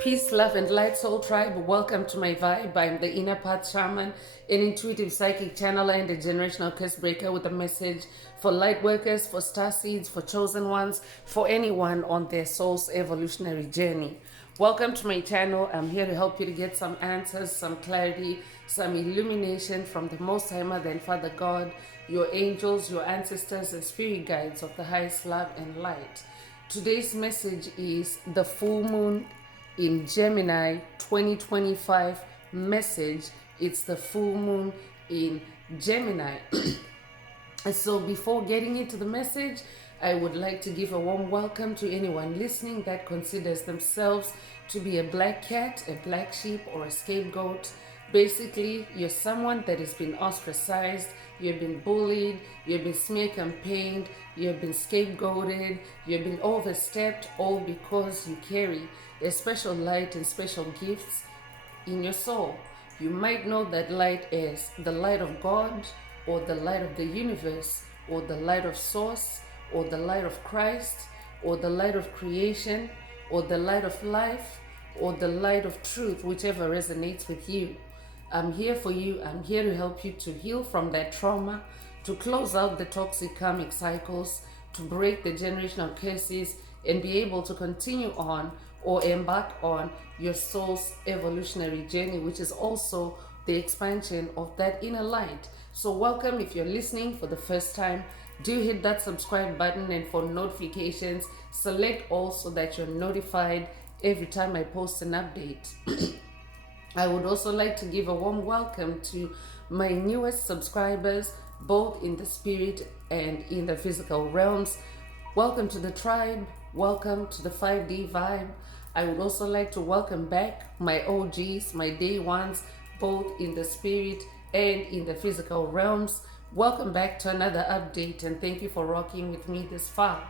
Peace, love, and light, soul tribe. Welcome to my vibe. I'm the inner path shaman, an intuitive psychic channeler, and a generational curse breaker with a message for light workers, for star seeds, for chosen ones, for anyone on their soul's evolutionary journey. Welcome to my channel. I'm here to help you to get some answers, some clarity, some illumination from the Most High Mother and Father God, your angels, your ancestors, and spirit guides of the highest love and light. Today's message is the full moon in Gemini 2025 message. It's the full moon in Gemini. So before getting into the message, I would like to give a warm welcome to anyone listening that considers themselves to be a black cat, a black sheep, or a scapegoat. Basically, you're someone that has been ostracized, you've been bullied, you've been smear campaigned, you've been scapegoated, you've been overstepped, all because you carry a special light and special gifts in your soul. You might know that light as the light of God, or the light of the universe, or the light of source, or the light of Christ, or the light of creation, or the light of life, or the light of truth, whichever resonates with you. I'm here for you. I'm here to help you to heal from that trauma, to close out the toxic karmic cycles, to break the generational curses, and be able to continue on or embark on your soul's evolutionary journey, which is also the expansion of that inner light. So welcome. If you're listening for the first time, do hit that subscribe button, and for notifications, select all so that you're notified every time I post an update. I would also like to give a warm welcome to my newest subscribers, both in the spirit and in the physical realms. Welcome to the tribe. Welcome to the 5D vibe. I would also like to welcome back my OGs, my day ones, both in the spirit and in the physical realms. Welcome back to another update, and thank you for rocking with me this far.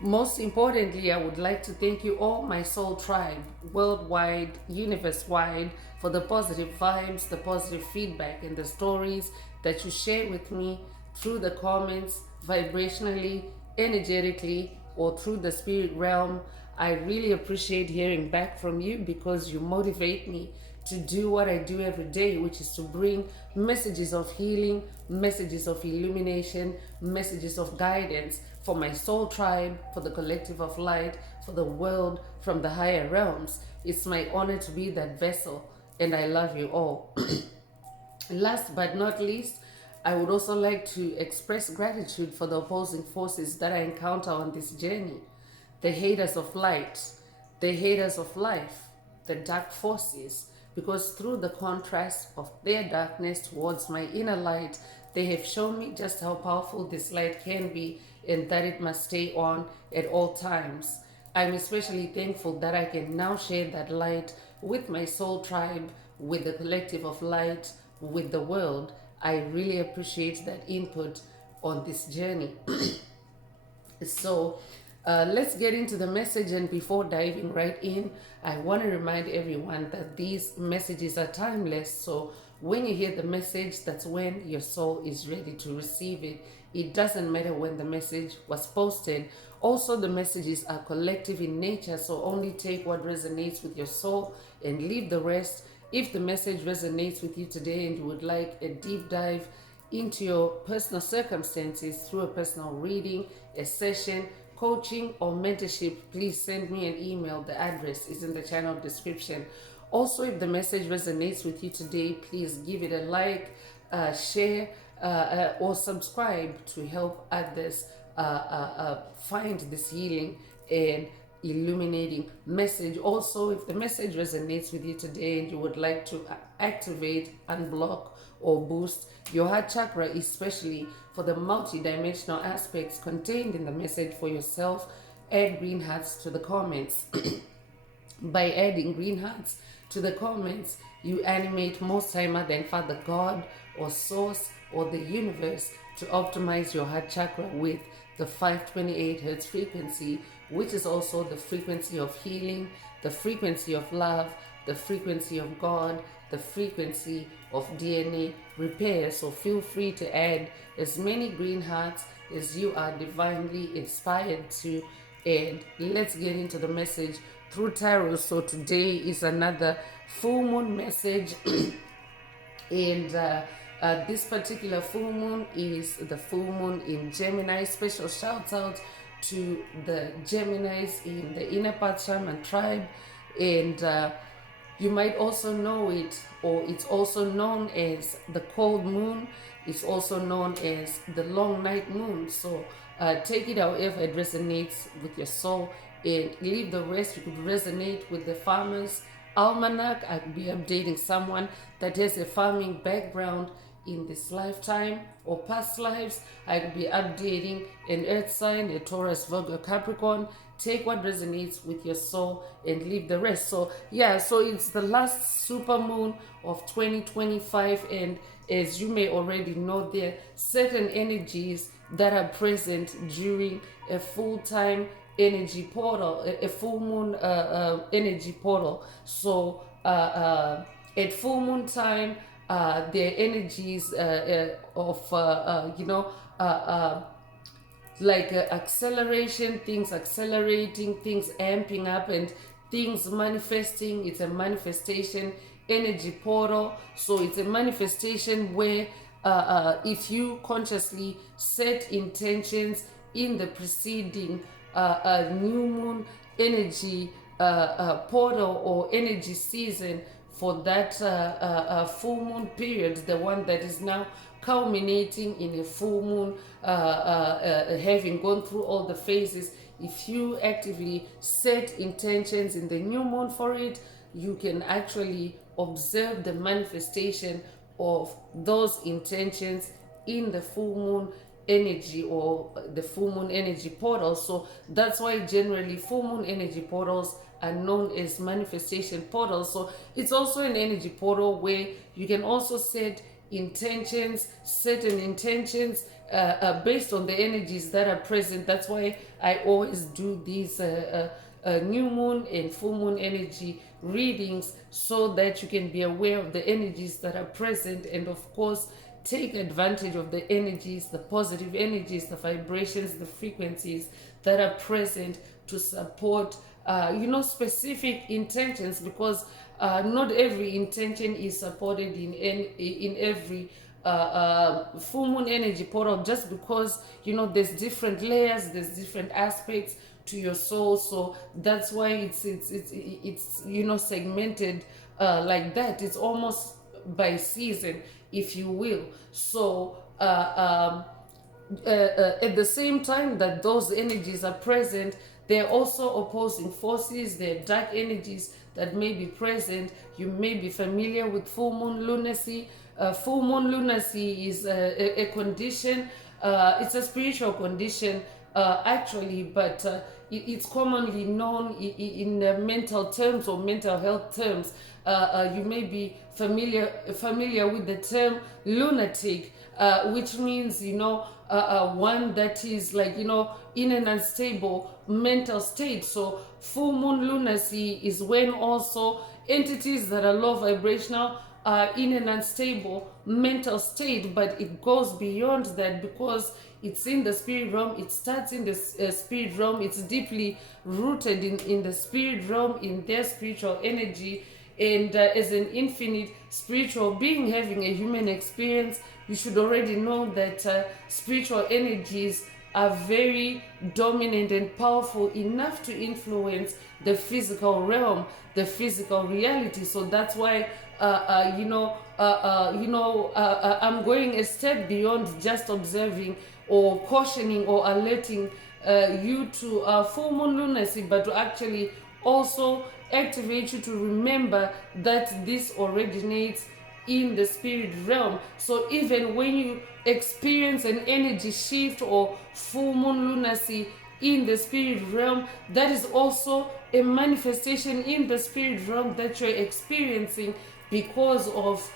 Most importantly, I would like to thank you all, my soul tribe, worldwide, universe-wide, for the positive vibes, the positive feedback, and the stories that you share with me through the comments, vibrationally, energetically, or through the spirit realm. I really appreciate hearing back from you because you motivate me to do what I do every day, which is to bring messages of healing, messages of illumination, messages of guidance for my soul tribe, for the collective of light, for the world from the higher realms. It's my honor to be that vessel, and I love you all. Last but not least, I would also like to express gratitude for the opposing forces that I encounter on this journey. The haters of light, the haters of life, the dark forces, because through the contrast of their darkness towards my inner light, they have shown me just how powerful this light can be and that it must stay on at all times. I'm especially thankful that I can now share that light with my soul tribe, with the collective of light, with the world. I really appreciate that input on this journey. So let's get into the message, and before diving right in, I want to remind everyone that these messages are timeless. So when you hear the message, that's when your soul is ready to receive it. It doesn't matter when the message was posted. Also, the messages are collective in nature, so only take what resonates with your soul and leave the rest. If the message resonates with you today and you would like a deep dive into your personal circumstances through a personal reading, a session, coaching, or mentorship, please send me an email. The address is in the channel description. Also, if the message resonates with you today, please give it a like, share, or subscribe to help others find this healing and illuminating message. Also, if the message resonates with you today and you would like to activate, unblock, or boost your heart chakra, especially for the multi-dimensional aspects contained in the message for yourself, add green hearts to the comments. By adding green hearts to the comments, you animate Most High Mother and Father God, or Source, or the universe to optimize your heart chakra with the 528 Hertz frequency, which is also the frequency of healing, the frequency of love, the frequency of God, the frequency of DNA repair. So feel free to add as many green hearts as you are divinely inspired to, And let's get into the message through tarot. So today is another full moon message. And this particular full moon is the full moon in Gemini. Special shout out to the Geminis in the Inner Path Shaman tribe. And you might also know it, or it's also known as the cold moon. It's also known as the long night moon. So take it however it resonates with your soul, and leave the rest. You could resonate with the farmer's almanac. I could be updating someone that has a farming background in this lifetime or past lives. I could be updating an earth sign, a Taurus, Virgo, Capricorn. Take what resonates with your soul and leave the rest. So yeah, so it's the last super moon of 2025, and as you may already know, there are certain energies that are present during a full-time energy portal, a full moon energy portal. So at full moon time, there are energies of like acceleration, things accelerating, things amping up, and things manifesting. It's a manifestation energy portal. So it's a manifestation where if you consciously set intentions in the preceding new moon energy portal or energy season for that full moon period, the one that is now culminating in a full moon, having gone through all the phases. If you actively set intentions in the new moon for it, you can actually observe the manifestation of those intentions in the full moon energy or the full moon energy portal. So that's why generally full moon energy portals are known as manifestation portals. So it's also an energy portal where you can also set intentions, certain intentions based on the energies that are present. That's why I always do these new moon and full moon energy readings, so that you can be aware of the energies that are present, and of course take advantage of the energies, the positive energies, the vibrations, the frequencies that are present to support specific intentions, because not every intention is supported in every full moon energy portal, just because there's different layers, there's different aspects to your soul. So that's why it's segmented like that. It's almost by season, if you will. So at the same time that those energies are present, there are also opposing forces. There are dark energies that may be present. You may be familiar with full moon lunacy. Full moon lunacy is a condition. It's a spiritual condition actually, but it's commonly known in mental terms or mental health terms. You may be familiar with the term lunatic, which means one that is like in an unstable mental state. So full moon lunacy is when also entities that are low vibrational are in an unstable mental state, but it goes beyond that because it's in the spirit realm. It starts in the spirit realm. It's deeply rooted in the spirit realm, in their spiritual energy. And as an infinite spiritual being having a human experience, you should already know that spiritual energies are very dominant and powerful enough to influence the physical realm, the physical reality. So that's why I'm going a step beyond just observing or cautioning or alerting you to full moon lunacy, but to actually also activate you to remember that this originates in the spirit realm. So even when you experience an energy shift or full moon lunacy in the spirit realm, that is also a manifestation in the spirit realm that you're experiencing because of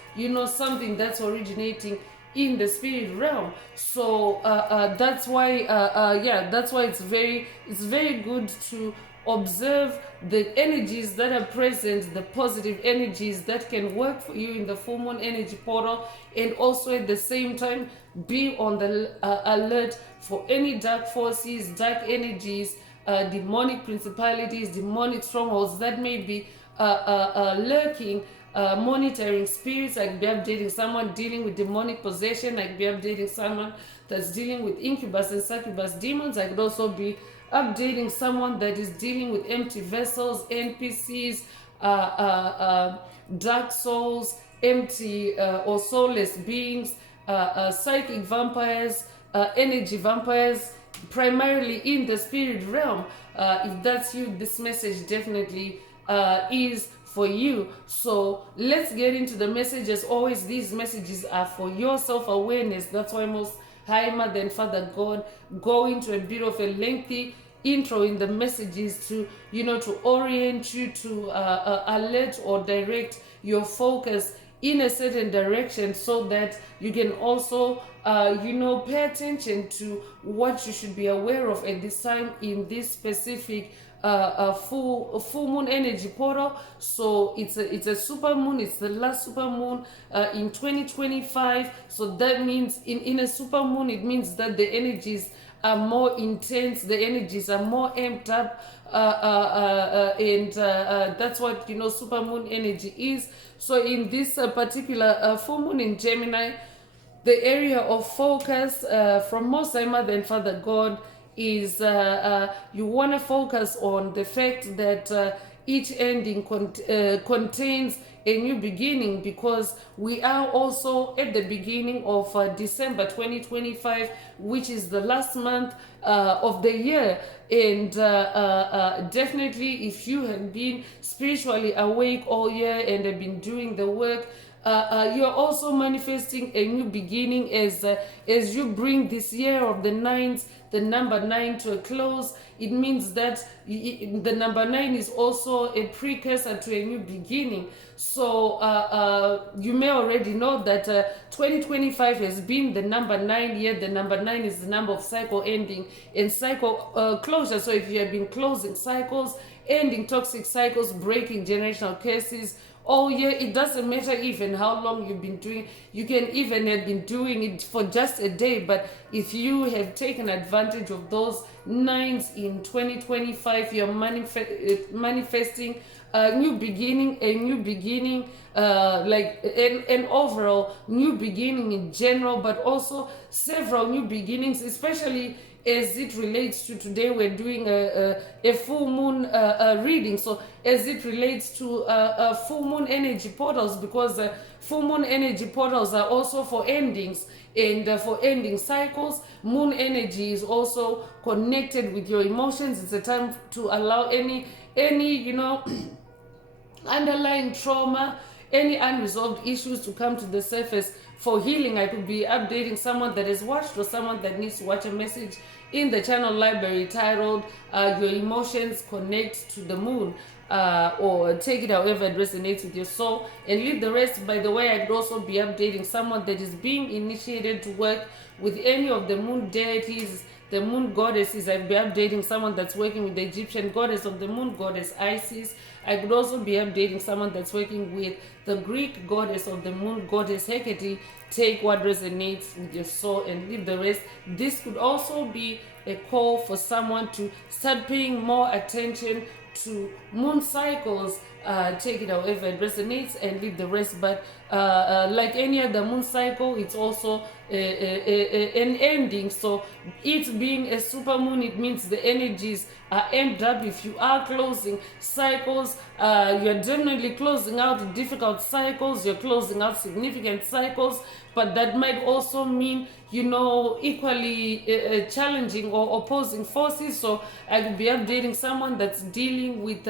something that's originating in the spirit realm. So that's why it's very good to observe the energies that are present, the positive energies that can work for you in the full moon energy portal, and also at the same time be on the alert for any dark forces, dark energies demonic principalities, demonic strongholds that may be lurking, monitoring spirits. I could be updating someone dealing with demonic possession. I could be updating someone that's dealing with incubus and succubus demons. I could also be updating someone that is dealing with empty vessels, NPCs, dark souls, empty or soulless beings, psychic vampires, energy vampires, primarily in the spirit realm. If that's you, this message definitely is for you. So let's get into the message. As always, these messages are for your self-awareness. That's why Most High Mother and Father God go into a bit of a lengthy intro in the messages to, to orient you, to alert or direct your focus in a certain direction, so that you can also pay attention to what you should be aware of at this time in this specific full moon energy portal. So it's a super moon. It's the last super moon in 2025. So that means in a super moon, it means that the energies are more intense, the energies are more amped up, and that's what super moon energy is. So in this particular full moon in Gemini, the area of focus from Most High Mother and Father God is you want to focus on the fact that each ending contains a new beginning, because we are also at the beginning of December 2025, which is the last month of the year. And definitely, if you have been spiritually awake all year and have been doing the work, you're also manifesting a new beginning as you bring this year of the nines, the number 9, to a close. It means that the number 9 is also a precursor to a new beginning. So you may already know that 2025 has been the number 9 year. The number 9 is the number of cycle ending and cycle closure. So if you have been closing cycles, ending toxic cycles, breaking generational curses, oh yeah, it doesn't matter even how long you've been doing. You can even have been doing it for just a day, but if you have taken advantage of those nines in 2025, you're manifesting a new beginning, like an overall new beginning in general, but also several new beginnings, especially as it relates to today. We're doing a full moon reading. So as it relates to full moon energy portals, because full moon energy portals are also for endings and for ending cycles. Moon energy is also connected with your emotions. It's a time to allow any underlying trauma, any unresolved issues to come to the surface for healing. I could be updating someone that has watched, or someone that needs to watch a message in the channel library titled Your Emotions Connect to the Moon, or take it however it resonates with your soul and leave the rest. By the way, I could also be updating someone that is being initiated to work with any of the moon deities, the moon goddesses. I'd be updating someone that's working with the Egyptian goddess of the moon, goddess Isis. I could also be updating someone that's working with the Greek goddess of the moon, goddess Hecate. Take what resonates with your soul and leave the rest. This could also be a call for someone to start paying more attention to moon cycles. Take it however it resonates and leave the rest. But like any other moon cycle, it's also an ending. So it being a super moon, it means the energies are amped up. If you are closing cycles, you're definitely closing out difficult cycles, you're closing out significant cycles, but that might also mean equally challenging or opposing forces. So I could be updating someone that's dealing with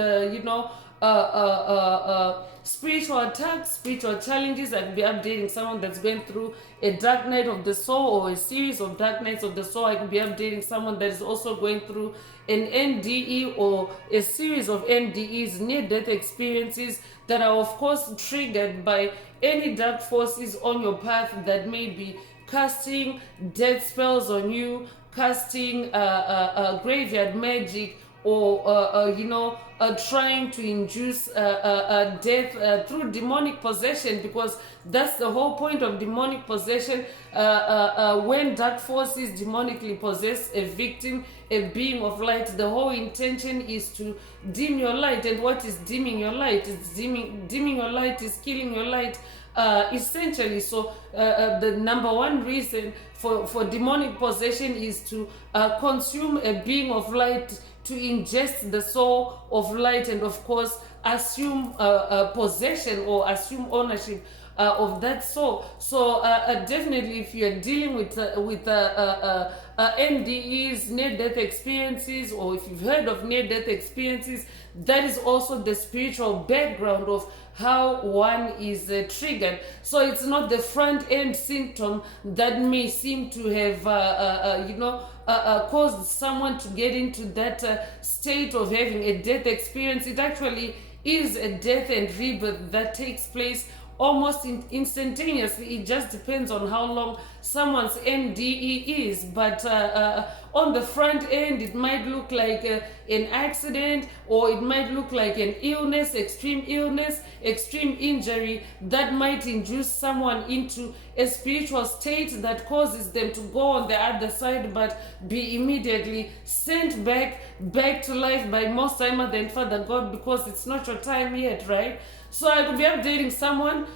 spiritual attacks, spiritual challenges. I could be updating someone that's going through a dark night of the soul or a series of dark nights of the soul. I could be updating someone that is also going through an NDE or a series of NDEs, near-death experiences, that are of course triggered by any dark forces on your path that may be casting death spells on you, casting graveyard magic or trying to induce death through demonic possession, because that's the whole point of demonic possession. When dark forces demonically possess a victim, a being of light, the whole intention is to dim your light. And what is dimming your light? It's dimming your light is killing your light, essentially. So the number one reason for demonic possession is to consume a being of light, to ingest the soul of light, and of course assume possession or assume ownership of that soul. So definitely, if you're dealing with NDEs, near-death experiences, or if you've heard of near-death experiences, that is also the spiritual background of how one is triggered. So it's not the front-end symptom that may seem to have caused someone to get into that state of having a death experience. It actually is a death and rebirth that takes place almost instantaneously. It just depends on how long someone's NDE is. But on the front end, it might look like an accident, or it might look like an illness, extreme injury that might induce someone into a spiritual state that causes them to go on the other side, but be immediately sent back to life by Most High Mother and Father God, because it's not your time yet, right? So I could be updating someone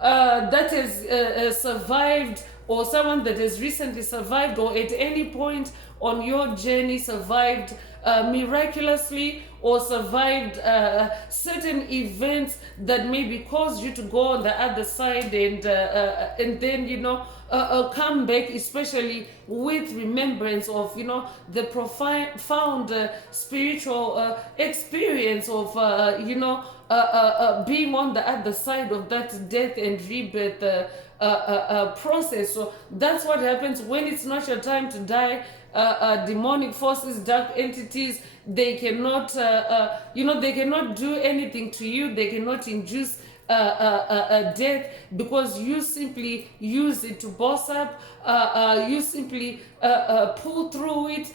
that has survived, or someone that has recently survived, or at any point on your journey survived miraculously, or survived certain events that maybe caused you to go on the other side, and then come back, especially with remembrance of the profound spiritual experience of being on the other side of that death and rebirth process. So that's what happens when it's not your time to die. Demonic forces, dark entities, they cannot they cannot do anything to you. They cannot induce death, because you simply use it to boss up. You simply pull through it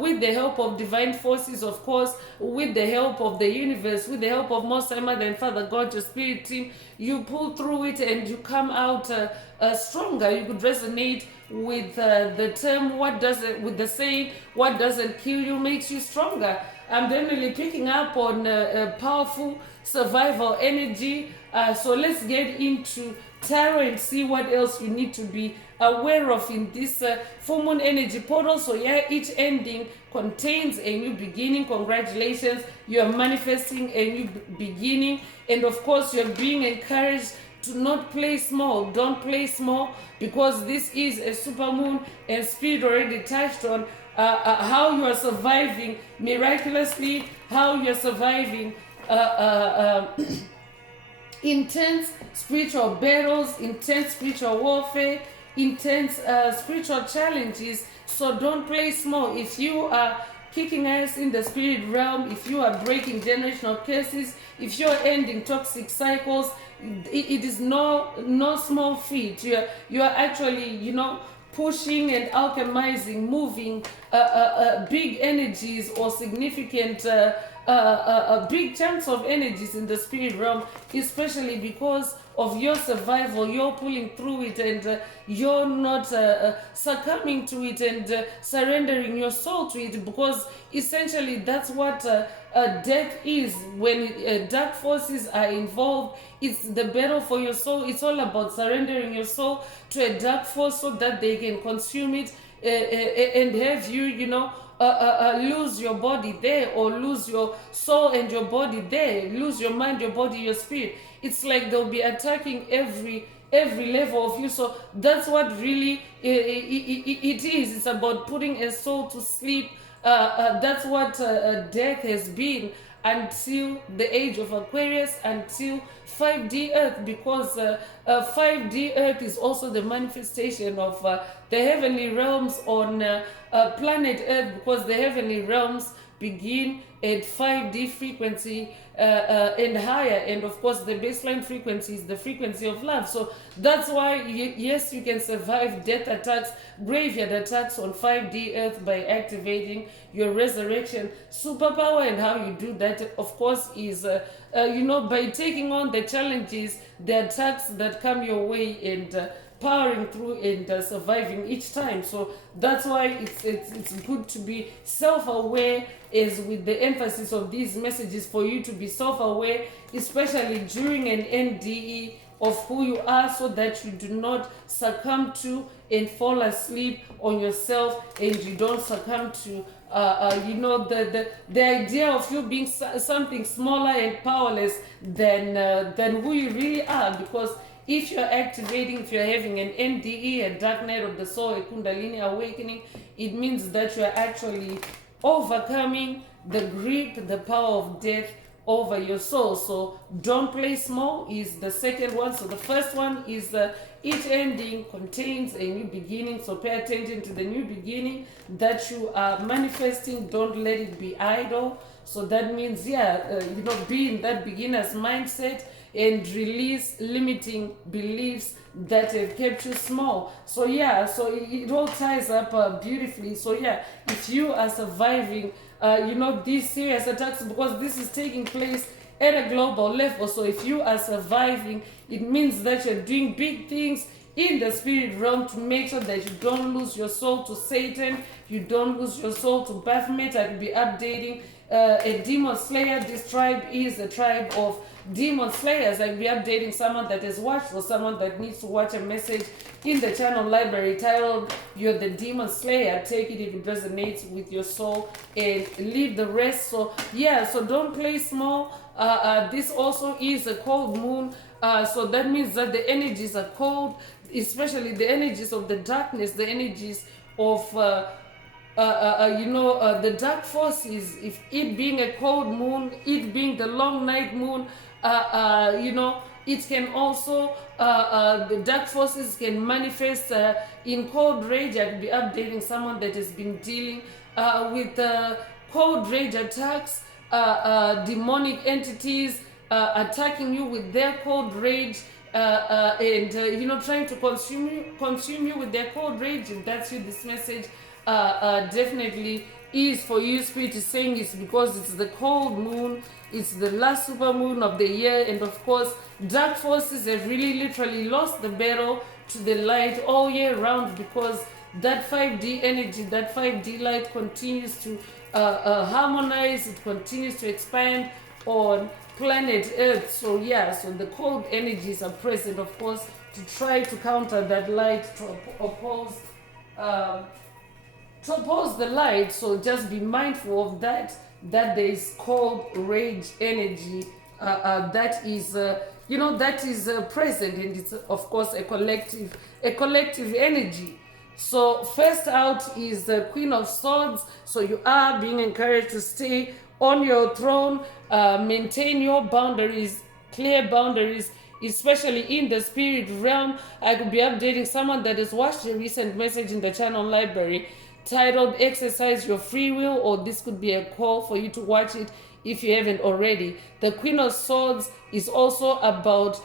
with the help of divine forces, of course, with the help of the universe, with the help of Most High Mother and Father God, your spirit team. You pull through it and you come out stronger. You could resonate with the term, with the saying, what doesn't kill you makes you stronger. I'm definitely picking up on powerful survival energy. So let's get into tarot and see what else you need to be aware of in this full moon energy portal. So yeah, each ending contains a new beginning. Congratulations, you are manifesting a new beginning, and of course you're being encouraged to not play small. Don't play small, because this is a super moon, and Spirit already touched on how you are surviving miraculously, how you're surviving intense spiritual battles, intense spiritual warfare, intense spiritual challenges. So don't play small. If you are kicking ass in the spirit realm, if you are breaking generational curses, if you're ending toxic cycles, it is no small feat. You are actually pushing and alchemizing, moving big energies, or significant big chunks of energies in the spirit realm, especially because of your survival. You're pulling through it, and you're not succumbing to it and surrendering your soul to it, because essentially that's what death is. When dark forces are involved, it's the battle for your soul. It's all about surrendering your soul to a dark force so that they can consume it and have you, lose your body there, or lose your soul and your body there, lose your mind, your body, your spirit. It's like they'll be attacking every level of you. So that's what really it is. It's about putting a soul to sleep. That's what death has been until the age of Aquarius, until 5D Earth, because 5D Earth is also the manifestation of the heavenly realms on planet Earth, because the heavenly realms begin at 5D frequency and higher, and of course the baseline frequency is the frequency of love. So that's why yes, you can survive death attacks, graveyard attacks on 5D earth by activating your resurrection superpower. And how you do that, of course, is by taking on the challenges, the attacks that come your way, and powering through and surviving each time. So that's why it's good to be self-aware, as with the emphasis of these messages, for you to be self-aware, especially during an NDE, of who you are, so that you do not succumb to and fall asleep on yourself, and you don't succumb to the idea of you being something smaller and powerless than who you really are. Because if you're activating, if you're having an NDE, a dark night of the soul, a Kundalini awakening, it means that you're actually overcoming the grip, the power of death over your soul. So don't play small is the second one. So the first one is each ending contains a new beginning. So pay attention to the new beginning that you are manifesting. Don't let it be idle. So that means, be in that beginner's mindset and release limiting beliefs that have kept you small. So it all ties up beautifully. So if you are surviving these serious attacks, because this is taking place at a global level. So if you are surviving, it means that you're doing big things in the spirit realm to make sure that you don't lose your soul to Satan, you don't lose your soul to Baphomet. I will be updating a demon slayer. This tribe is a tribe of demon slayers. I'll be updating someone that has watched, or someone that needs to watch, a message in the channel library titled "You're the Demon Slayer." Take it if it resonates with your soul, and leave the rest. So so don't play small. This also is a cold moon, so that means that the energies are cold, especially the energies of the darkness, the energies of the dark forces. If it being a cold moon, it being the long night moon, it can also the dark forces can manifest in cold rage. I could be updating someone that has been dealing with cold rage attacks, demonic entities attacking you with their cold rage, and trying to consume you with their cold rage. If that's you, this message definitely is for you. Spirit is saying it's because it's the cold moon, it's the last super moon of the year, and of course dark forces have really literally lost the battle to the light all year round, because that 5D energy, that 5D light continues to harmonize, it continues to expand on planet Earth. So so the cold energies are present, of course, to try to counter that light, to oppose the light. So just be mindful of that there is cold rage energy that is present, and it's of course a collective energy. So first out is the Queen of Swords. So you are being encouraged to stay on your throne, maintain your boundaries, clear boundaries, especially in the spirit realm. I could be updating someone that has watched a recent message in the channel library titled "Exercise Your Free Will," or this could be a call for you to watch it if you haven't already. The Queen of Swords is also about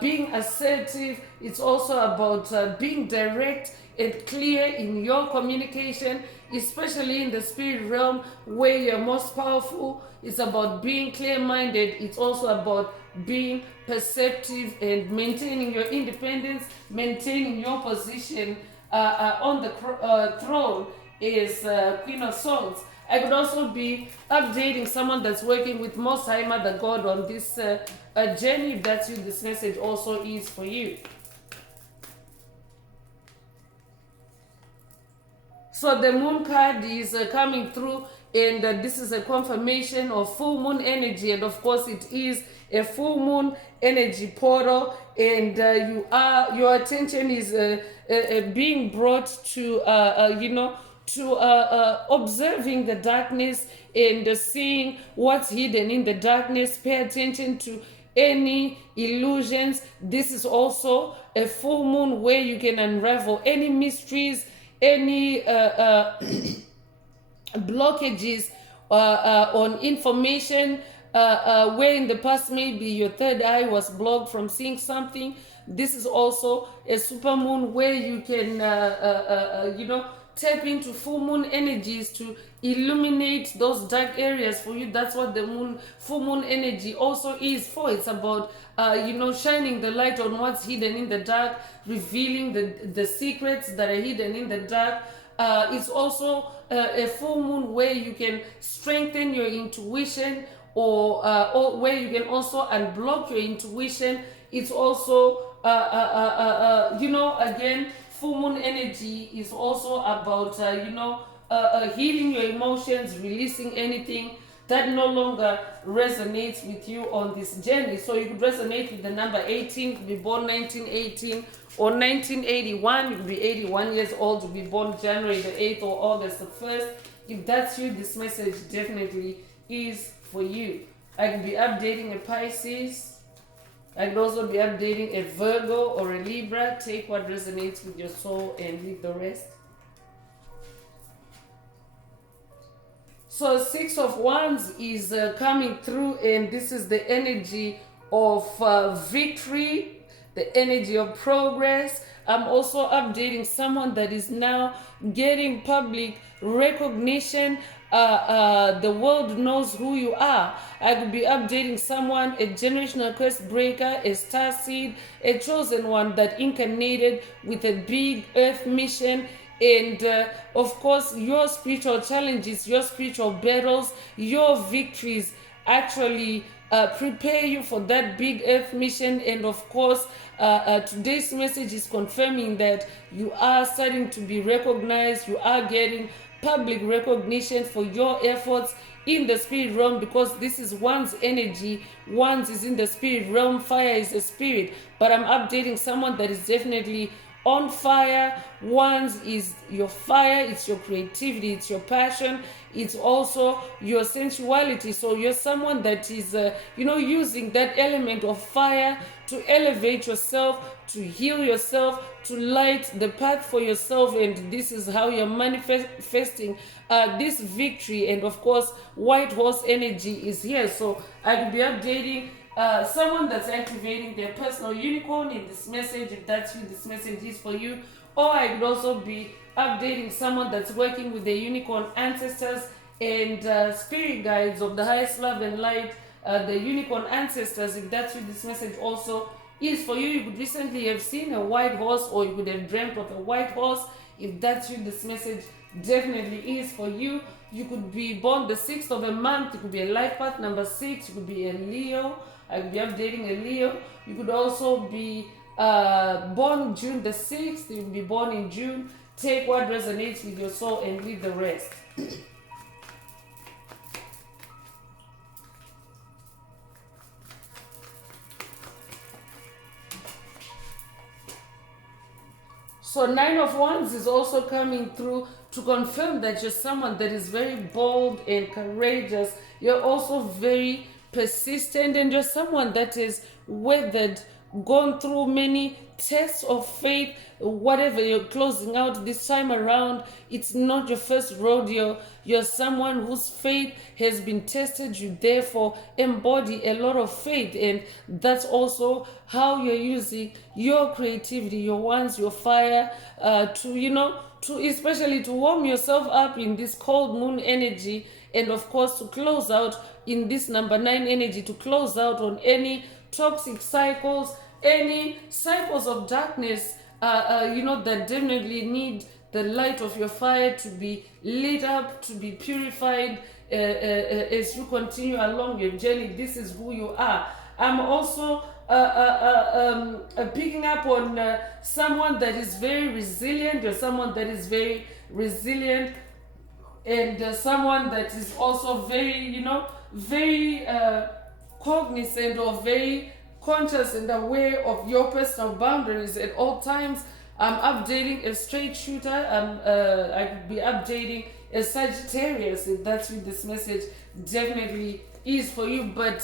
being assertive. It's also about being direct and clear in your communication, especially in the spirit realm where you're most powerful. It's about being clear-minded. It's also about being perceptive and maintaining your independence, maintaining your position on the throne is Queen of Swords. I could also be updating someone that's working with Most High Mother God on this journey. If that's you, this message also is for you. So the moon card is coming through, and this is a confirmation of full moon energy, and of course it is a full moon energy portal, and your attention is being brought to observing the darkness and seeing what's hidden in the darkness. Pay attention to any illusions. This is also a full moon where you can unravel any mysteries, any blockages on information, where in the past maybe your third eye was blocked from seeing something. This is also a super moon where you can, tap into full moon energies to illuminate those dark areas for you. That's what the full moon energy also is for. It's about shining the light on what's hidden in the dark, revealing the secrets that are hidden in the dark. It's also a full moon where you can strengthen your intuition, or where you can also unblock your intuition. It's also again, full moon energy is also about healing your emotions, releasing anything that no longer resonates with you on this journey. So you could resonate with the number 18, you could be born 1918 or 1981, you could be 81 years old, you could be born January the 8th or August the 1st. If that's you, this message definitely is for you. I could be updating a Pisces. I could also be updating a Virgo or a Libra. Take what resonates with your soul and leave the rest. So 6 of Wands is coming through, and this is the energy of victory, the energy of progress. I'm also updating someone that is now getting public recognition. The world knows who you are. I could be updating someone, a generational curse breaker, a star seed, a chosen one that incarnated with a big earth mission. And of course, your spiritual challenges, your spiritual battles, your victories actually prepare you for that big earth mission. And of course, today's message is confirming that you are starting to be recognized. You are getting public recognition for your efforts in the spirit realm, because this is one's energy. One's is in the spirit realm. Fire is a spirit. But I'm updating someone that is definitely on fire. One's is your fire, it's your creativity, it's your passion, it's also your sensuality. So you're someone that is using that element of fire to elevate yourself, to heal yourself, to light the path for yourself. And this is how you're manifesting this victory. And of course, white horse energy is here. So I will be updating someone that's activating their personal unicorn in this message. If that's you, this message is for you. Or I could also be updating someone that's working with the unicorn ancestors and spirit guides of the highest love and light, the unicorn ancestors. If that's you, this message also is for you. You could recently have seen a white horse, or you could have dreamt of a white horse. If that's you, this message definitely is for you. You could be born the 6th of a month. You could be a life path number 6. You could be a Leo. I could be updating a Leo. You could also be born June the 6th. You could be born in June. Take what resonates with your soul and leave the rest. So 9 of Wands is also coming through to confirm that you're someone that is very bold and courageous. You're also very persistent, and you're someone that is weathered, gone through many tests of faith. Whatever you're closing out this time around, it's not your first rodeo. You're someone whose faith has been tested. You therefore embody a lot of faith, and that's also how you're using your creativity, your wands, your fire, to especially to warm yourself up in this cold moon energy, and of course to close out in this number 9 energy, to close out on any toxic cycles, any cycles of darkness, that definitely need the light of your fire to be lit up, to be purified as you continue along your journey. This is who you are. I'm also picking up on someone that is very resilient, or someone that is very resilient, and someone that is also very, very cognizant, or very conscious and aware of your personal boundaries at all times. I'm updating a straight shooter. I could be updating a Sagittarius. If that's what this message definitely is for you. But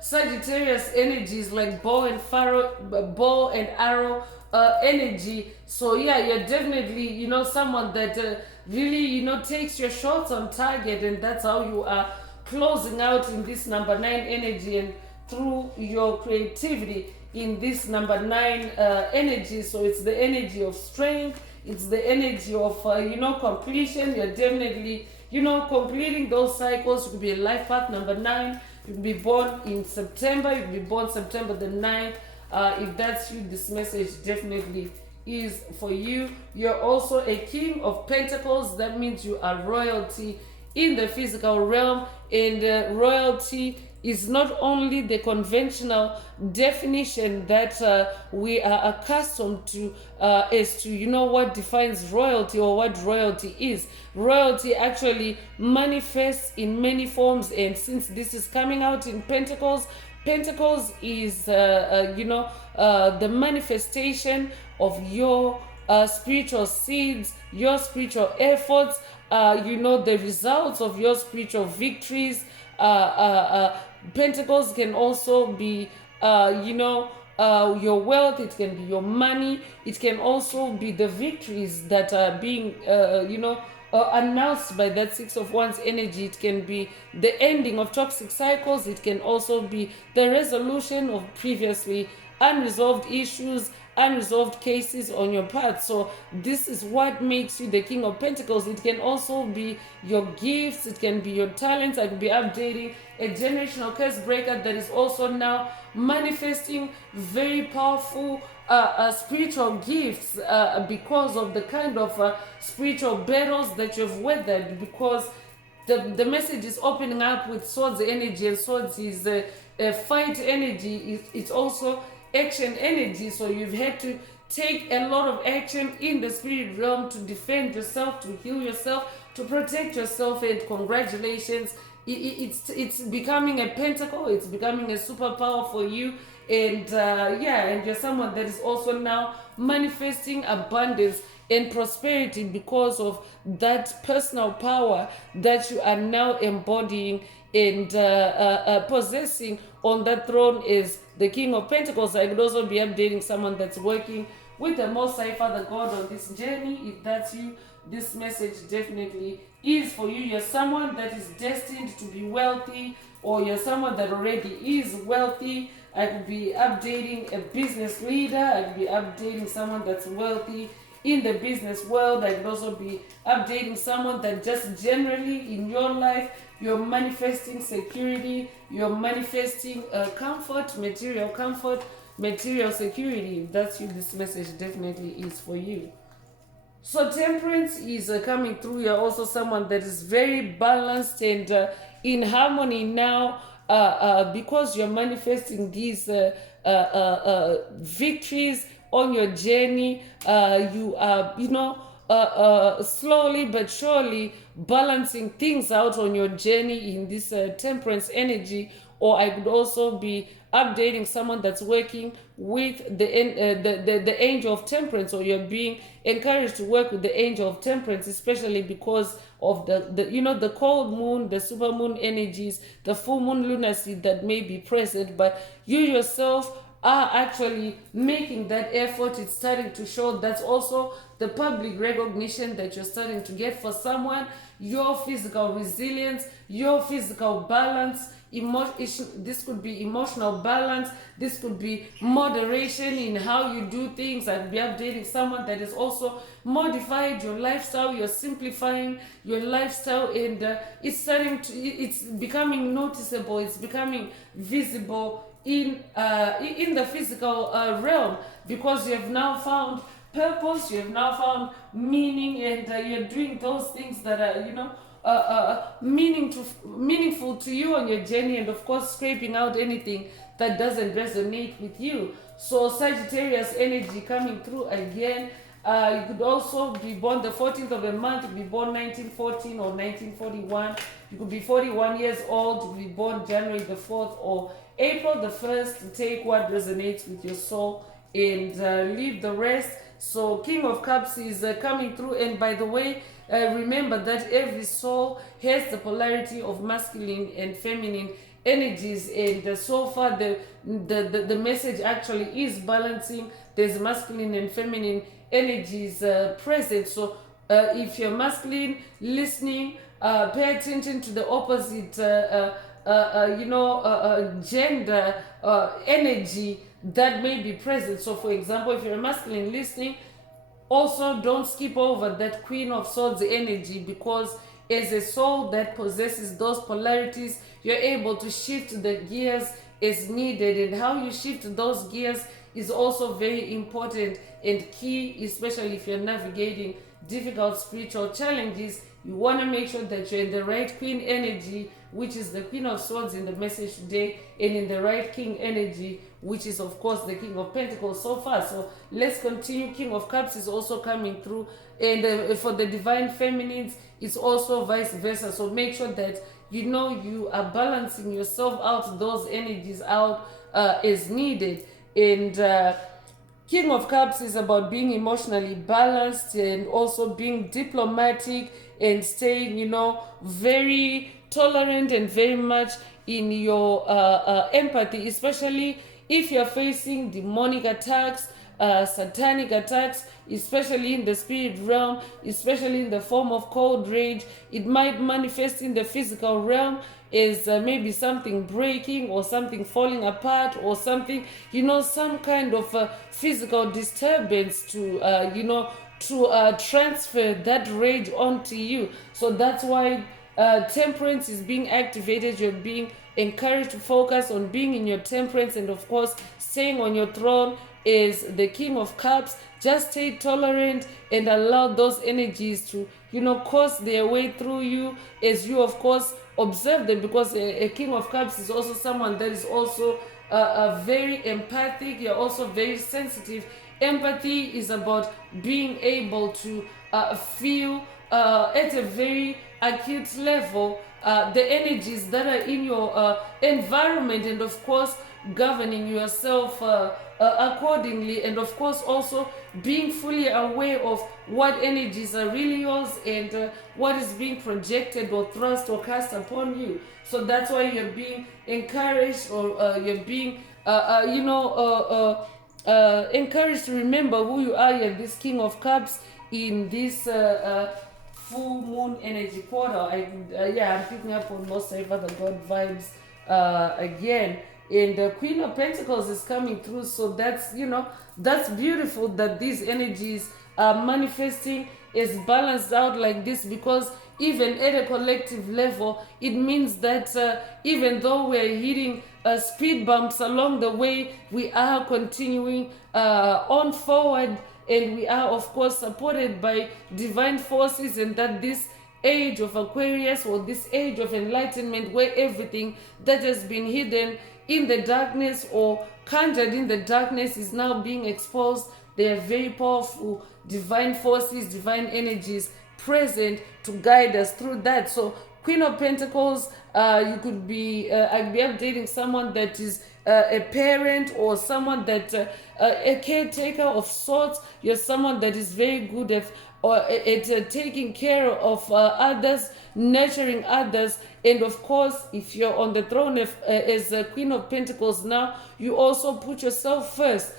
Sagittarius energy is like bow and arrow, energy. So yeah, you're definitely, you know, someone that really, you know, takes your shots on target, and that's how you are closing out in this number 9 energy, and through your creativity in this number 9 energy. So it's the energy of strength, it's the energy of you know, completion. You're definitely, you know, completing those cycles. You could be a life path number 9. You could be born in September. You could be born September the 9th. If that's you, this message definitely is for you. You're also a king of pentacles. That means you are royalty in the physical realm, and royalty is not only the conventional definition that we are accustomed to as to, you know, what defines royalty or what royalty is. Royalty actually manifests in many forms, and since this is coming out in Pentacles, Pentacles is you know, the manifestation of your spiritual seeds, your spiritual efforts, you know, the results of your spiritual victories. Pentacles can also be, you know, your wealth. It can be your money. It can also be the victories that are being, you know, announced by that 6 of Wands energy. It can be the ending of toxic cycles. It can also be the resolution of previously unresolved issues, unresolved cases on your path. So this is what makes you the King of Pentacles. It can also be your gifts, it can be your talents. I could be updating a generational curse breaker that is also now manifesting very powerful spiritual gifts because of the kind of spiritual battles that you've weathered, because the message is opening up with swords energy, and swords is a fight energy. It's also action energy. So you've had to take a lot of action in the spirit realm to defend yourself, to heal yourself, to protect yourself, and congratulations. It's becoming a pentacle. It's becoming a superpower for you. And yeah, and you're someone that is also now manifesting abundance and prosperity because of that personal power that you are now embodying and possessing on that throne is the King of Pentacles. I could also be updating someone that's working with the Most High Father God on this journey. If that's you, this message definitely is for you. You're someone that is destined to be wealthy, or you're someone that already is wealthy. I could be updating a business leader. I could be updating someone that's wealthy in the business world. I could also be updating someone that just generally in your life, you're manifesting security, you're manifesting comfort, material security. If that's you, this message definitely is for you. So temperance is coming through. You're also someone that is very balanced and in harmony now, because you're manifesting these victories on your journey. You are, you know, slowly but surely balancing things out on your journey in this temperance energy. Or I could also be updating someone that's working with the angel of temperance, or you're being encouraged to work with the angel of temperance, especially because of the you know, the cold moon, the super moon energies, the full moon lunacy that may be present, but you yourself are actually making that effort. It's starting to show. That's also the public recognition that you're starting to get. For someone, your physical resilience, your physical balance, this could be emotional balance, this could be moderation in how you do things. I'd be updating someone that is also modified your lifestyle. You're simplifying your lifestyle, and it's becoming noticeable, it's becoming visible in the physical realm, because you have now found purpose, you have now found meaning, and you're doing those things that are, you know, meaningful to you on your journey, and of course scraping out anything that doesn't resonate with you. So Sagittarius energy coming through again. You could also be born the 14th of a month. You could be born 1914 or 1941. You could be 41 years old. You could be born January the 4th or April the 1st. Take what resonates with your soul and leave the rest. So King of Cups is coming through. And by the way, remember that every soul has the polarity of masculine and feminine energies, and so far the message actually is balancing there's masculine and feminine energies present. So if you're masculine, listening, pay attention to the opposite gender energy that may be present. So for example, if you're a masculine listening, also don't skip over that Queen of Swords energy, because as a soul that possesses those polarities, you're able to shift the gears as needed, and how you shift those gears is also very important and key, especially if you're navigating difficult spiritual challenges. You want to make sure that you're in the right Queen energy, which is the Queen of Swords in the message today, and in the right King energy, which is of course the King of Pentacles so far. So let's continue. King of Cups is also coming through, and for the divine feminines, it's also vice versa. So make sure that you are balancing yourself out, those energies out as needed. And King of Cups is about being emotionally balanced and also being diplomatic and staying, very tolerant and very much in your empathy, especially if you're facing demonic attacks, satanic attacks, especially in the spirit realm, especially in the form of cold rage. It might manifest in the physical realm as maybe something breaking or something falling apart or something, some kind of physical disturbance to transfer that rage onto you. So that's why temperance is being activated. You're being encouraged to focus on being in your temperance, and of course staying on your throne is the King of Cups. Just stay tolerant and allow those energies to course their way through you, as you of course observe them, because a King of Cups is also someone that is also very empathic. You're also very sensitive. Empathy is about being able to feel at a very acute level the energies that are in your environment, and of course governing yourself accordingly, and of course also being fully aware of what energies are really yours and what is being projected or thrust or cast upon you. So that's why you're being encouraged, or you're being encouraged to remember who you are. You're this King of Cups in this full moon energy portal. I'm picking up on most of the God vibes again. And the Queen of Pentacles is coming through. So that's that's beautiful that these energies are manifesting is balanced out like this, because even at a collective level, it means that even though we're hitting speed bumps along the way, we are continuing on forward, and we are of course supported by divine forces, and that this age of Aquarius, or this age of enlightenment, where everything that has been hidden in the darkness or conjured in the darkness is now being exposed. There are very powerful divine forces, divine energies present to guide us through that. So Queen of Pentacles, you could be I'd be updating someone that is a parent, or someone that a caretaker of sorts. You're someone that is very good at taking care of others, nurturing others. And of course, if you're on the throne as a Queen of Pentacles now, you also put yourself first,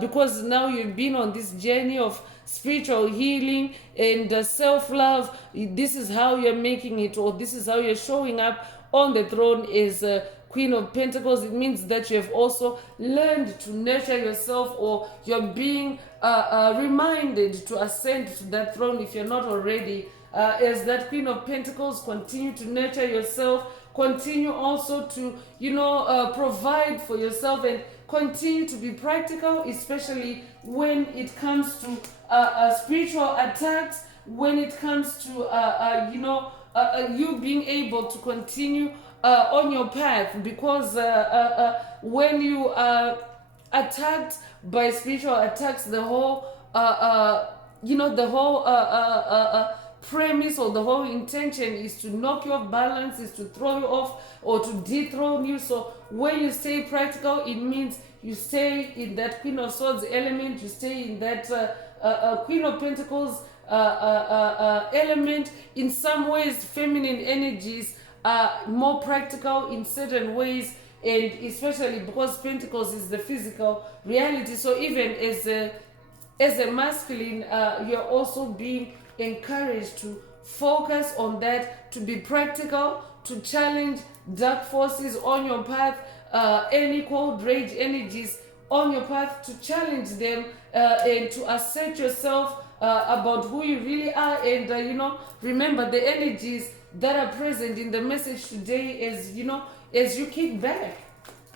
because now you've been on this journey of spiritual healing and self-love. This is how you're making it, or this is how you're showing up on the throne as Queen of Pentacles. It means that you have also learned to nurture yourself, or you're being reminded to ascend to that throne if you're not already. As that Queen of Pentacles, continue to nurture yourself, continue also to provide for yourself, and continue to be practical, especially when it comes to spiritual attacks, when it comes to you being able to continue on your path, because when you are attacked by spiritual attacks, the whole premise or the whole intention is to knock you off balance, is to throw you off or to dethrone you. So when you stay practical, it means you stay in that Queen of Swords element, you stay in that Queen of Pentacles element. In some ways, feminine energies are more practical. In certain ways, and especially because Pentacles is the physical reality. So even as a masculine, you're also being encouraged to focus on that, to be practical, to challenge dark forces on your path, any cold rage energies on your path, to challenge them, and to assert yourself about who you really are. And remember the energies that are present in the message today, as you kick back.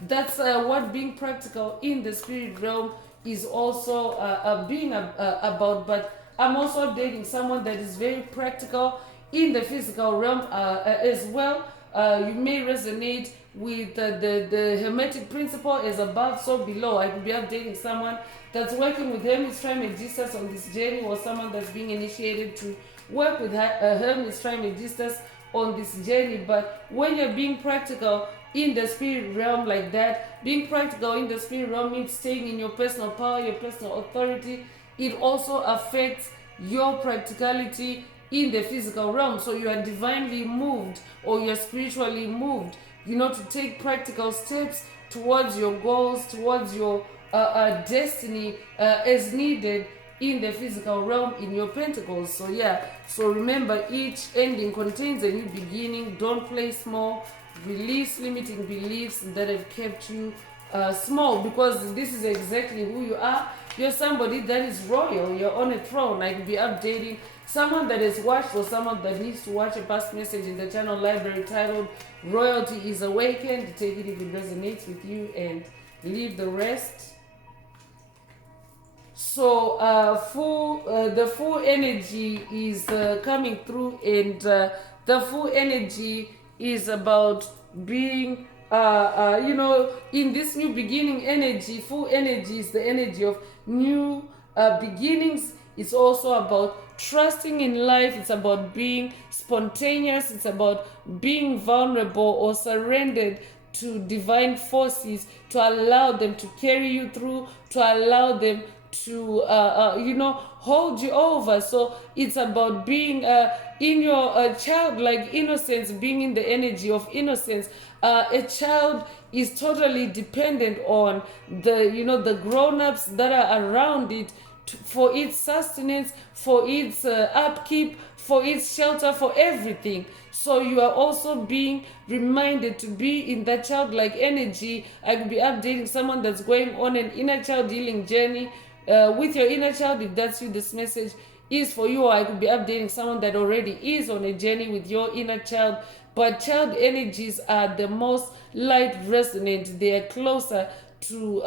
That's what being practical in the spirit realm is also being about. But I'm also dating someone that is very practical in the physical realm as well. You may resonate with the hermetic principle, as above so below. I could be updating someone that's working with Hermes Trismegistus on this journey, or someone that's being initiated to work with Hermes Trismegistus on this journey. But when you're being practical in the spirit realm like that, being practical in the spirit realm means staying in your personal power, your personal authority. It also affects your practicality in the physical realm. So you are divinely moved, or you're spiritually moved, to take practical steps towards your goals, towards your destiny, as needed in the physical realm in your pentacles. So remember, each ending contains a new beginning. Don't play small. Release limiting beliefs that have kept you small, because this is exactly who you are. You're somebody that is royal. You're on a throne. I could be updating someone that has watched, or someone that needs to watch a past message in the channel library titled Royalty is Awakened. Take it if it resonates with you, and leave the rest. So the full energy is coming through, and the full energy is about being in this new beginning energy. Full energy is the energy of new beginnings. It's also about trusting in life. It's about being spontaneous. It's about being vulnerable or surrendered to divine forces, to allow them to carry you through, to allow them to hold you over. So it's about being in your childlike innocence, being in the energy of innocence. A child is totally dependent on the grown-ups that are around it, for its sustenance, for its upkeep, for its shelter, for everything. So you are also being reminded to be in that childlike energy. I could be updating someone that's going on an inner child healing journey with your inner child. If that's you, this message is for you. Or I could be updating someone that already is on a journey with your inner child. But child energies are the most light resonant. They are closer to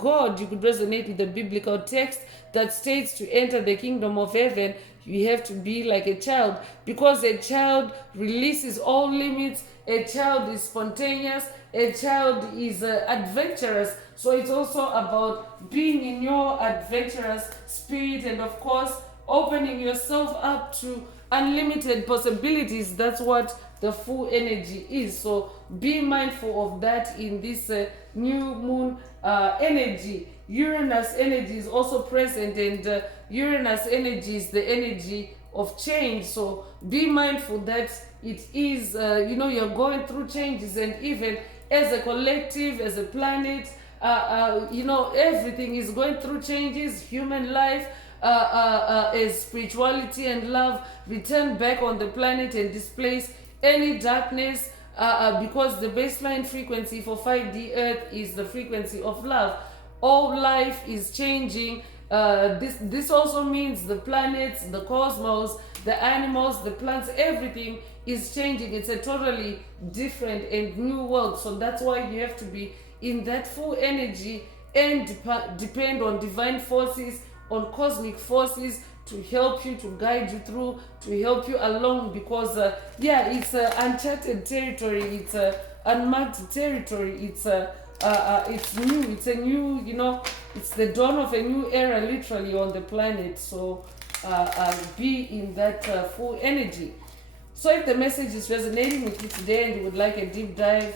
God. You could resonate with the biblical text that states to enter the kingdom of heaven, you have to be like a child, because a child releases all limits. A child is spontaneous. A child is adventurous. So it's also about being in your adventurous spirit, and of course opening yourself up to unlimited possibilities. That's what the full energy is. So be mindful of that in this new moon energy. Uranus energy is also present, and Uranus energy is the energy of change. So be mindful that it is you're going through changes, and even as a collective, as a planet, everything is going through changes. Human life, as spirituality and love return back on the planet and displace any darkness, because the baseline frequency for 5D Earth is the frequency of love. All life is changing. This also means the planets, the cosmos, the animals, the plants, everything is changing. It's a totally different and new world. So that's why you have to be in that full energy and depend on divine forces, on cosmic forces, to help you, to guide you through, to help you along, because it's uncharted territory, it's unmarked territory, it's new, it's a new, it's the dawn of a new era literally on the planet. So be in that full energy. So if the message is resonating with you today, and you would like a deep dive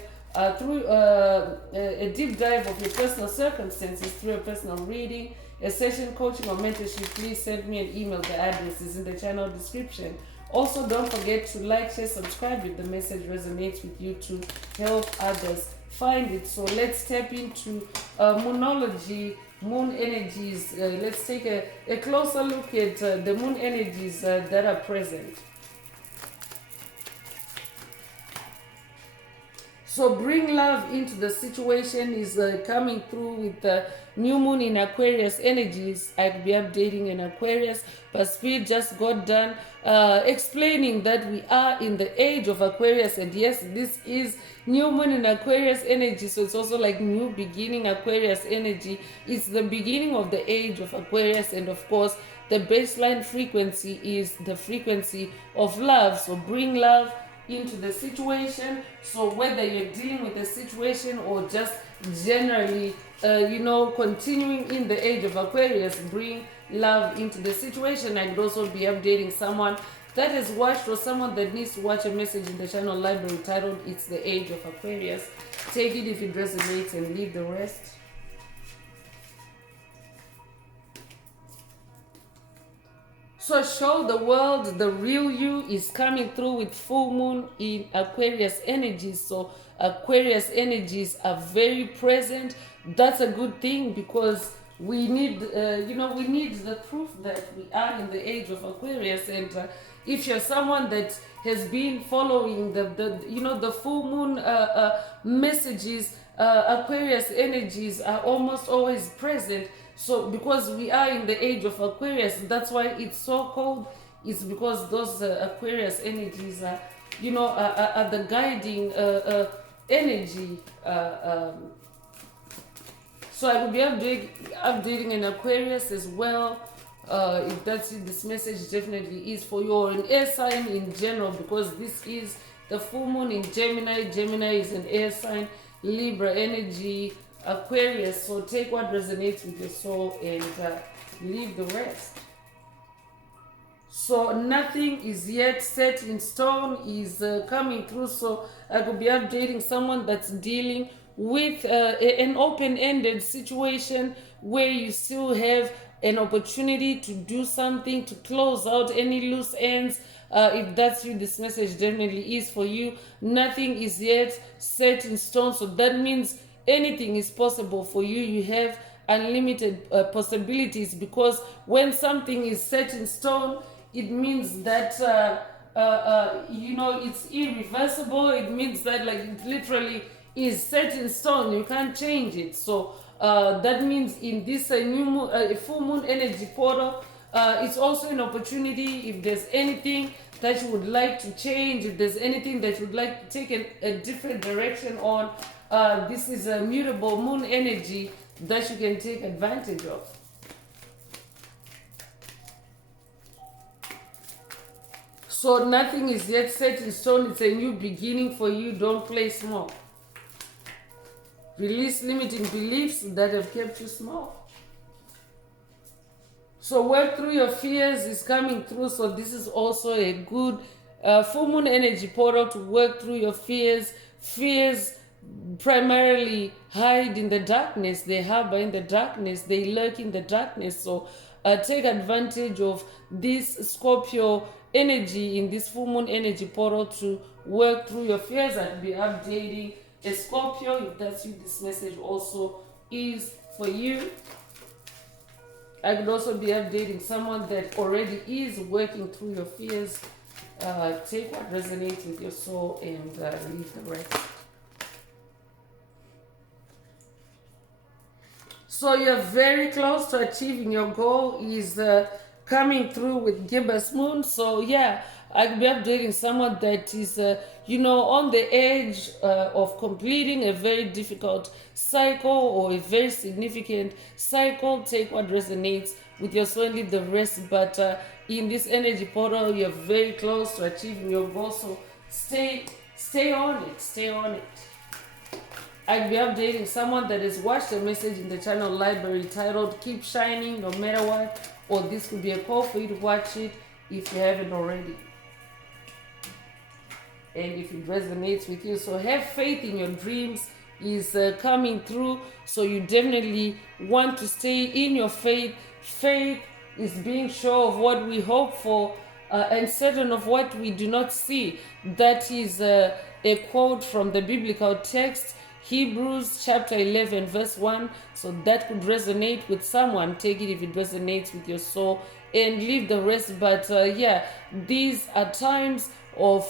through a deep dive of your personal circumstances through a personal reading, a session, coaching, or mentorship, please send me an email. The address is in the channel description. Also, don't forget to like, share, subscribe if the message resonates with you, to help others find it. So let's tap into moonology, moon energies. Let's take a closer look at the moon energies that are present. So bring love into the situation is coming through with the new moon in Aquarius energies. I'd be updating in Aquarius, but Spirit just got done explaining that we are in the age of Aquarius, and yes, this is new moon in Aquarius energy, so it's also like new beginning Aquarius energy. It's the beginning of the age of Aquarius, and of course the baseline frequency is the frequency of love. So bring love into the situation. So whether you're dealing with a situation or just generally continuing in the age of Aquarius, bring love into the situation. I could also be updating someone that has watched or someone that needs to watch a message in the channel library titled It's the Age of Aquarius. Take it if it resonates and leave the rest. So show the world the real you is coming through with full moon in Aquarius energies. So Aquarius energies are very present. That's a good thing because we need, we need the proof that we are in the age of Aquarius. And if you're someone that has been following the full moon messages, Aquarius energies are almost always present. So because we are in the age of Aquarius, that's why it's so cold. It's because those Aquarius energies are, are the guiding energy. So I will be updating an Aquarius as well. If that's it, this message definitely is for you, or an air sign in general, because this is the full moon in Gemini. Gemini is an air sign, Libra energy, Aquarius. So take what resonates with your soul and leave the rest. So nothing is yet set in stone is coming through. So I could be updating someone that's dealing with an open-ended situation where you still have an opportunity to do something, to close out any loose ends. If that's you, this message definitely is for you. Nothing is yet set in stone, so that means anything is possible for you. You have unlimited possibilities, because when something is set in stone, it means that it's irreversible. It means that it literally is set in stone. You can't change it. So that means in this new moon, full moon energy portal, it's also an opportunity. If there's anything that you would like to change, if there's anything that you would like to take a different direction on, this is a mutable moon energy that you can take advantage of. So nothing is yet set in stone. It's a new beginning for you. Don't play small. Release limiting beliefs that have kept you small. So work through your fears is coming through. So this is also a good full moon energy portal to work through your fears. Fears primarily hide in the darkness. They harbor in the darkness. They lurk in the darkness. So take advantage of this Scorpio energy in this full moon energy portal to work through your fears. I'll be updating a Scorpio. If that's you, this message also is for you. I could also be updating someone that already is working through your fears. Take what resonates with your soul and leave the rest. So you're very close to achieving your goal is coming through with gibbous moon. So yeah, I could be updating someone that is on the edge of completing a very difficult cycle or a very significant cycle. Take what resonates with your soul and leave the rest. But in this energy portal, you're very close to achieving your goal. So stay on it. Stay on it. I'll be updating someone that has watched a message in the channel library titled Keep Shining No Matter What, or this could be a call for you to watch it if you haven't already. And if it resonates with you, so have faith in your dreams is coming through. So you definitely want to stay in your faith. Faith is being sure of what we hope for and certain of what we do not see. That is a quote from the biblical text. Hebrews chapter 11 verse 1. So that could resonate with someone. Take it if it resonates with your soul and leave the rest. But yeah, these are times of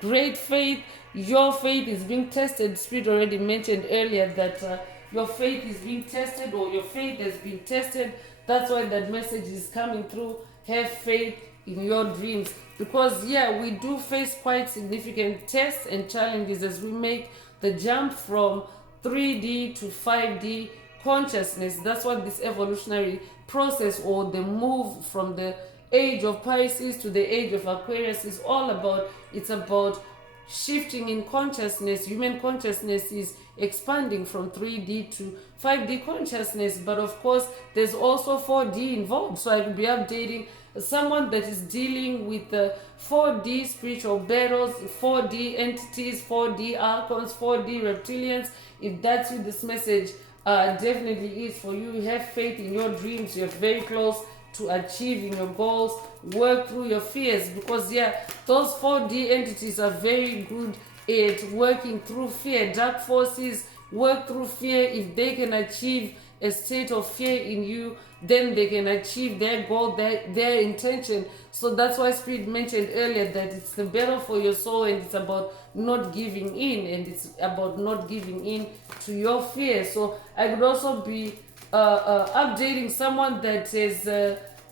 great faith. Your faith is being tested. Spirit already mentioned earlier that your faith is being tested, or your faith has been tested. That's why that message is coming through. Have faith in your dreams, because yeah, we do face quite significant tests and challenges as we make the jump from 3D to 5D consciousness. That's what this evolutionary process, or the move from the age of Pisces to the age of Aquarius, is all about. It's about shifting in consciousness. Human consciousness is expanding from 3D to 5D consciousness, but of course there's also 4D involved. So I will be updating someone that is dealing with the 4D spiritual battles, 4D entities, 4D archons, 4D reptilians. If that's you, this message definitely is for you. Have faith in your dreams. You're very close to achieving your goals. Work through your fears, because yeah, those 4D entities are very good at working through fear. Dark forces work through fear. If they can achieve a state of fear in you, then they can achieve their goal, their intention. So that's why Spirit mentioned earlier that it's the battle for your soul, and it's about not giving in, and it's about not giving in to your fear. So I could also be updating someone that has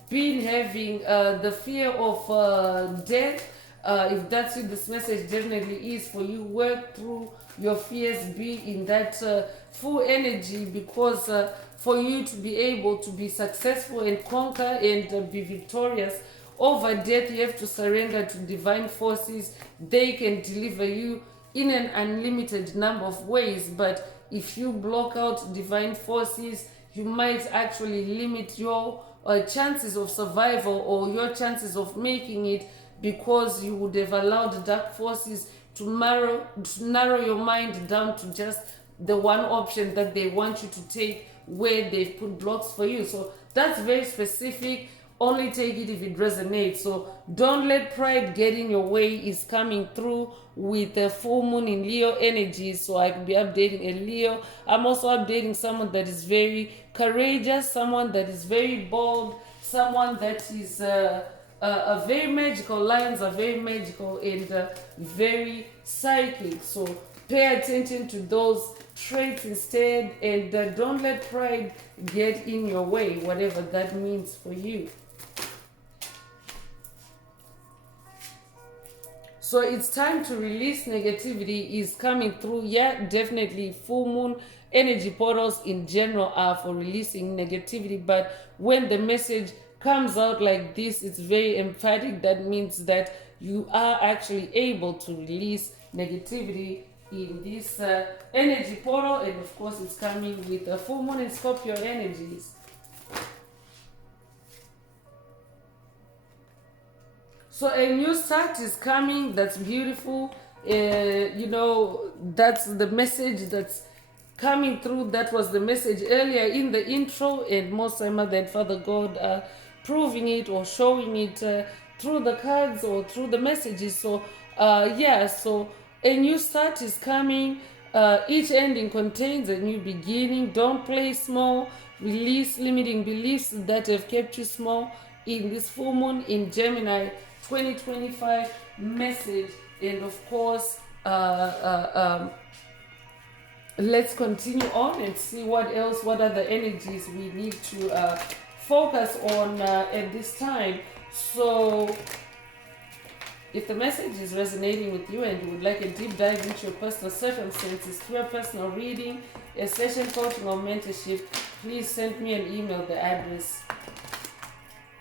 been having the fear of death. If that's you, this message definitely is for you. Work through your fears, be in that full energy, because for you to be able to be successful and conquer and be victorious over death, you have to surrender to divine forces. They can deliver you in an unlimited number of ways, but if you block out divine forces, you might actually limit your chances of survival, or your chances of making it, because you would have allowed the dark forces to narrow your mind down to just the one option that they want you to take, where they've put blocks for you. So that's very specific. Only take it if it resonates. So don't let pride get in your way. Is coming through with the full moon in Leo energy. So I could be updating a Leo. I'm also updating someone that is very courageous, someone that is very bold, someone that is very magical. Lions are very magical and very psychic. So pay attention to those traits instead, and don't let pride get in your way, whatever that means for you. So it's time to release negativity is coming through. Yeah, definitely full moon energy portals in general are for releasing negativity, but when the message comes out like this, it's very emphatic. That means that you are actually able to release negativity in this energy portal, and of course it's coming with a full moon in Scorpio energies. So a new start is coming. That's beautiful. That's the message that's coming through. That was the message earlier in the intro, and most time Mother and Father God are proving it or showing it through the cards or through the messages. So so a new start is coming. Each ending contains a new beginning. Don't play small. Release limiting beliefs that have kept you small in this full moon in Gemini 2025 message. And of course, let's continue on and see what are the energies we need to focus on at this time. So if the message is resonating with you and you would like a deep dive into your personal circumstances through a personal reading, a session coaching or mentorship, please send me an email. The address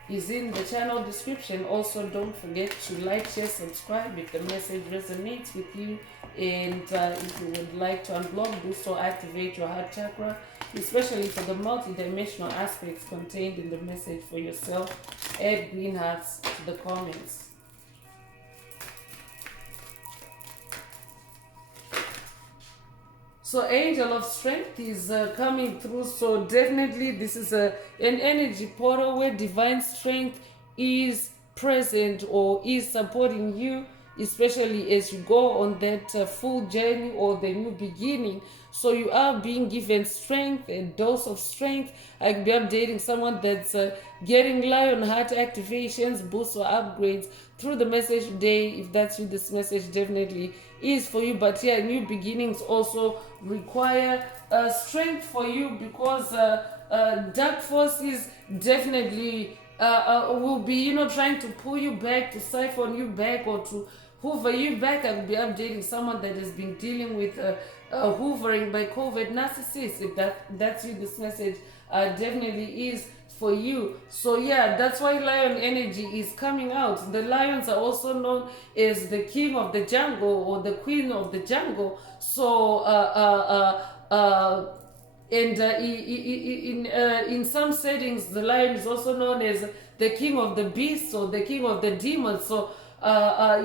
is in the channel description. Also, don't forget to like, share, subscribe if the message resonates with you. And if you would like to unblock, do so. Activate your heart chakra, especially for the multi-dimensional aspects contained in the message for yourself. Add green hearts to the comments. So angel of strength is coming through. So definitely this is an energy portal where divine strength is present or is supporting you especially as you go on that full journey or the new beginning. So you are being given strength, a dose of strength. I could be updating someone that's getting lion heart activations, boosts, or upgrades through the message today. If that's you, this message definitely is for you. But yeah, new beginnings also require strength for you, because dark forces definitely will be, trying to pull you back, to siphon you back, or to hoover you back. I will be updating someone that has been dealing with hoovering by COVID narcissists. If that's you, this message definitely is for you. So yeah, that's why lion energy is coming out. The lions are also known as the king of the jungle or the queen of the jungle. So and in some settings, the lion is also known as the king of the beasts or the king of the demons. So a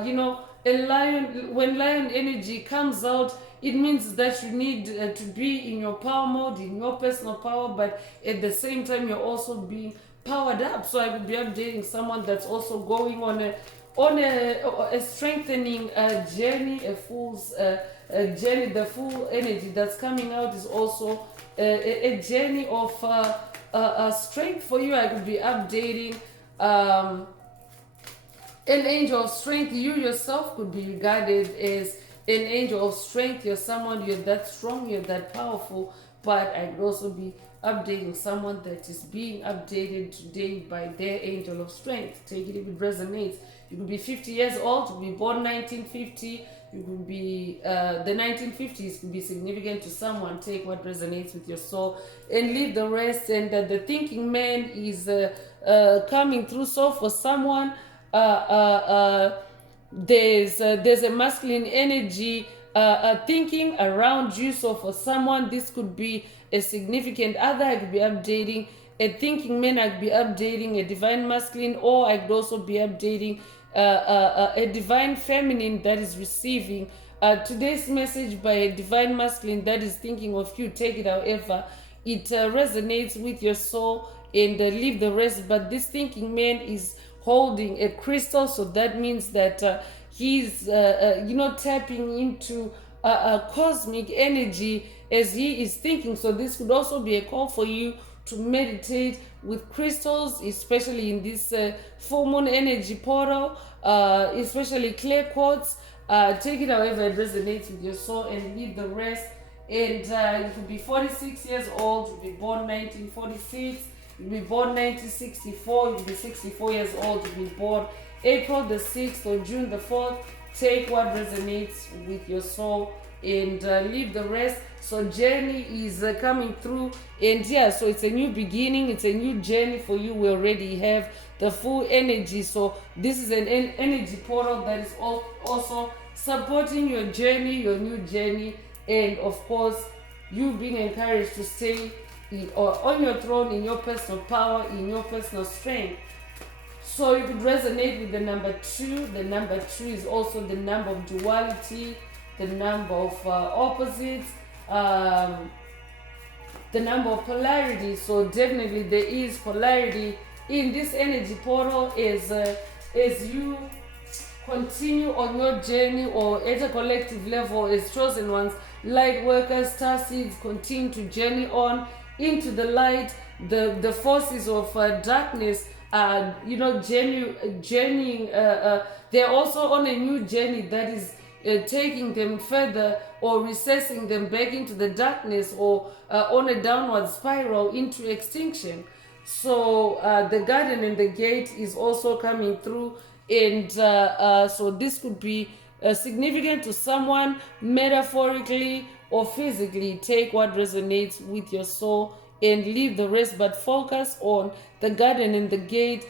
lion, when lion energy comes out, it means that you need to be in your power mode, in your personal power, but at the same time you're also being powered up. So I will be updating someone that's also going on a strengthening journey, a fool's journey. The full energy that's coming out is also a journey of strength for you. I could be updating an angel of strength. You yourself could be regarded as an angel of strength. You're someone, you're that strong, you're that powerful. But I could also be updating someone that is being updated today by their angel of strength. Take it if it resonates. You could be 50 years old, you could be born 1950. You could be the 1950s could be significant to someone. Take what resonates with your soul and leave the rest. And the thinking man is coming through. So for someone, there's a masculine energy thinking around you. So for someone, this could be a significant other. I could be updating a thinking man. I could be updating a divine masculine, or I could also be updating a divine feminine that is receiving today's message by a divine masculine that is thinking of you. Take it however it resonates with your soul, and leave the rest. But this thinking man is holding a crystal, so that means that he's tapping into cosmic energy as he is thinking. So this could also be a call for you to meditate with crystals, especially in this full moon energy portal, especially clear quartz. Take it however it resonates with your soul and leave the rest. And you could be 46 years old, you could be born 1946, you could be born 1964, you could be 64 years old, you could be born April the 6th or June the 4th. Take what resonates with your soul and leave the rest. So journey is coming through, and yeah, so it's a new beginning, it's a new journey for you. We already have the full energy, so this is an energy portal that is also supporting your journey, your new journey, and of course you being encouraged to stay on your throne, in your personal power, in your personal strength. So you could resonate with the number 2. The number 2 is also the number of duality, the number of opposites, the number of polarity. So definitely there is polarity in this energy portal as you continue on your journey, or at a collective level as chosen ones, light workers, star seeds, continue to journey on into the light. The forces of darkness journeying. They're also on a new journey that is taking them further or recessing them back into the darkness, or on a downward spiral into extinction. So the garden and the gate is also coming through, and so this could be significant to someone metaphorically or physically. Take what resonates with your soul and leave the rest, but focus on the garden and the gate.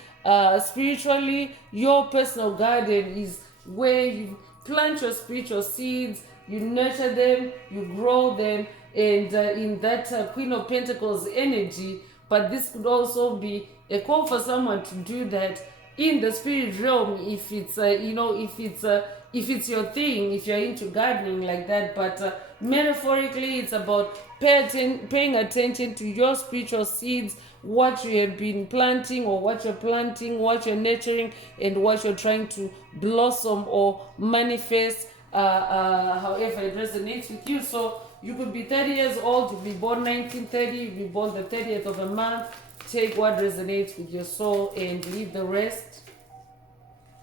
Spiritually, your personal garden is where you plant your spiritual seeds, you nurture them, you grow them, and in that Queen of Pentacles energy. But this could also be a call for someone to do that in the spirit realm, if it's if it's your thing, if you're into gardening like that. But metaphorically, it's about paying attention to your spiritual seeds, what you have been planting, or what you're planting, what you're nurturing, and what you're trying to blossom or manifest, however it resonates with you. So you could be 30 years old, you could be born 1930, you could be born the 30th of a month. Take what resonates with your soul and leave the rest.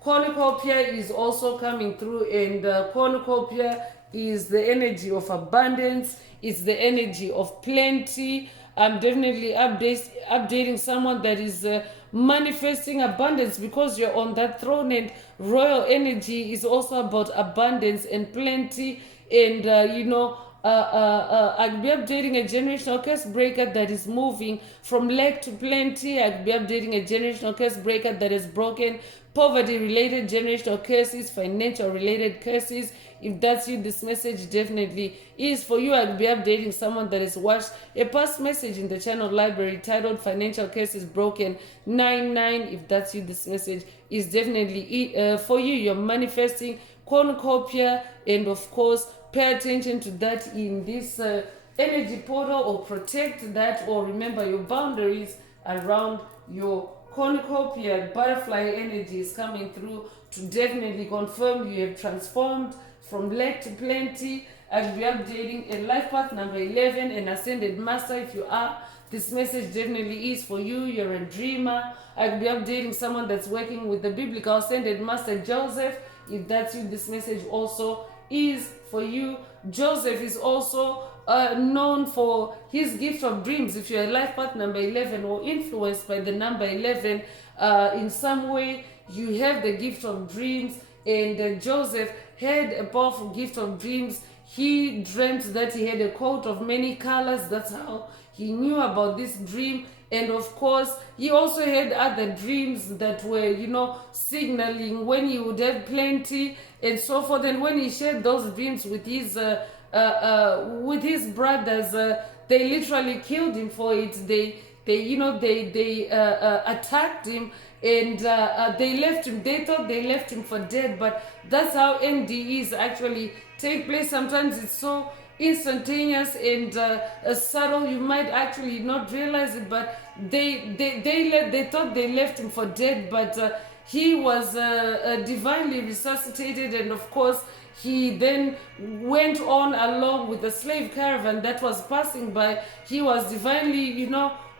Cornucopia is also coming through, and cornucopia is the energy of abundance. It's the energy of plenty. I'm definitely updating someone that is manifesting abundance, because you're on that throne, and royal energy is also about abundance and plenty. And I'd be updating a generational curse breaker that is moving from lack to plenty. I'd be updating a generational curse breaker that is broken poverty related generational curses, financial related curses. If that's you, this message definitely is for you. I'll be updating someone that has watched a past message in the channel library titled Financial Curses Broken 99. If that's you, this message is definitely for you. You're manifesting cornucopia, and of course, pay attention to that in this energy portal, or protect that, or remember your boundaries around your cornucopia. Butterfly energy is coming through to definitely confirm you have transformed from lack to plenty. I'll be updating a life path number 11, an ascended master. If you are, this message definitely is for you. You're a dreamer. I'll be updating someone that's working with the biblical ascended master Joseph. If that's you, this message also is for you. Joseph is also known for his gift of dreams. If you're a life path number 11 or influenced by the number 11 in some way, you have the gift of dreams. And Joseph had a powerful gift of dreams. He dreamt that he had a coat of many colors. That's how he knew about this dream. And of course, he also had other dreams that were, signaling when he would have plenty and so forth. And when he shared those dreams with his brothers, they literally killed him for it. They attacked him, and they left him. They thought they left him for dead, but that's how NDEs actually take place. Sometimes it's so instantaneous and subtle, you might actually not realize it, but they thought they left him for dead, but he was divinely resuscitated. And of course, he then went on along with the slave caravan that was passing by. He was divinely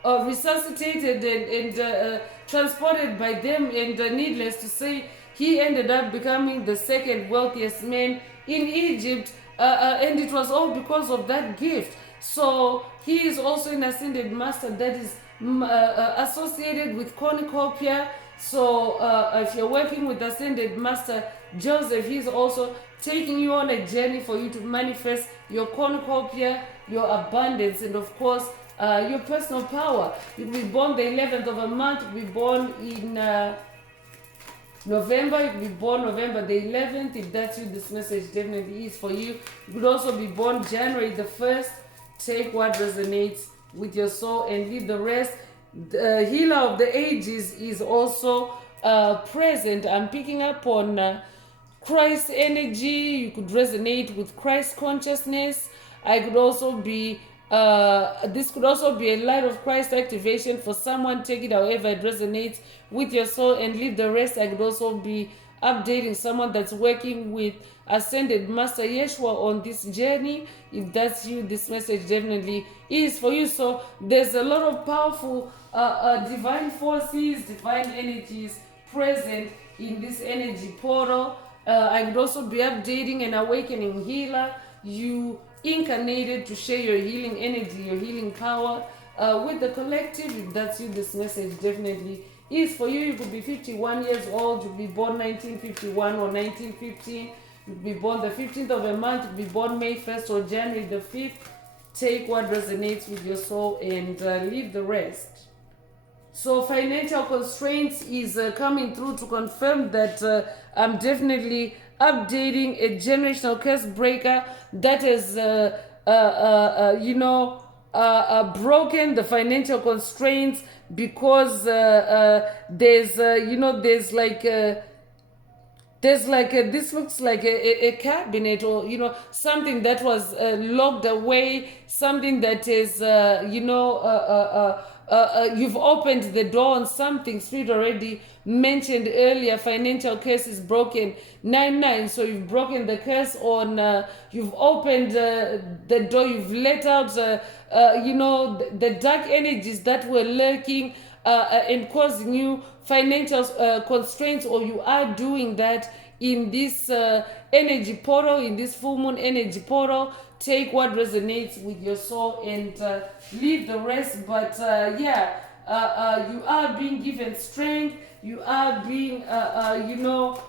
resuscitated and transported by them, and needless to say, he ended up becoming the second wealthiest man in Egypt. And it was all because of that gift. So he is also an ascended master that is associated with cornucopia. So if you're working with ascended master Joseph, he's also taking you on a journey for you to manifest your cornucopia, your abundance, and of course your personal power. You'll be born the 11th of a month. You'll be born in November. You could be born November the 11th. If that's you, this message definitely is for you. You could also be born January the 1st. Take what resonates with your soul and leave the rest. The healer of the ages is also present. I'm picking up on Christ energy. You could resonate with Christ consciousness. I could also be this could also be a light of Christ activation for someone. Take it however it resonates with your soul and leave the rest. I could also be updating someone that's working with ascended master Yeshua on this journey. If that's you, this message definitely is for you. So there's a lot of powerful divine forces, divine energies present in this energy portal. I could also be updating an awakening healer. You incarnated to share your healing energy, your healing power with the collective. If that's you, this message definitely is for you. You could be 51 years old. You could be born 1951 or 1915. You could be born the 15th of a month. You could be born May 1st or January the 5th. Take what resonates with your soul and leave the rest. So financial constraints is coming through to confirm that I'm definitely updating a generational curse breaker that has broken the financial constraints, because there's like there's like this looks like a cabinet, or something that was locked away, something that is you've opened the door on something. Spirit already mentioned earlier, financial curse is broken. 9-9, so you've broken the curse on, you've opened the door, you've let out the dark energies that were lurking and causing you financial constraints, or you are doing that in this energy portal, in this full moon energy portal. Take what resonates with your soul and leave the rest. But you are being given strength, you are being led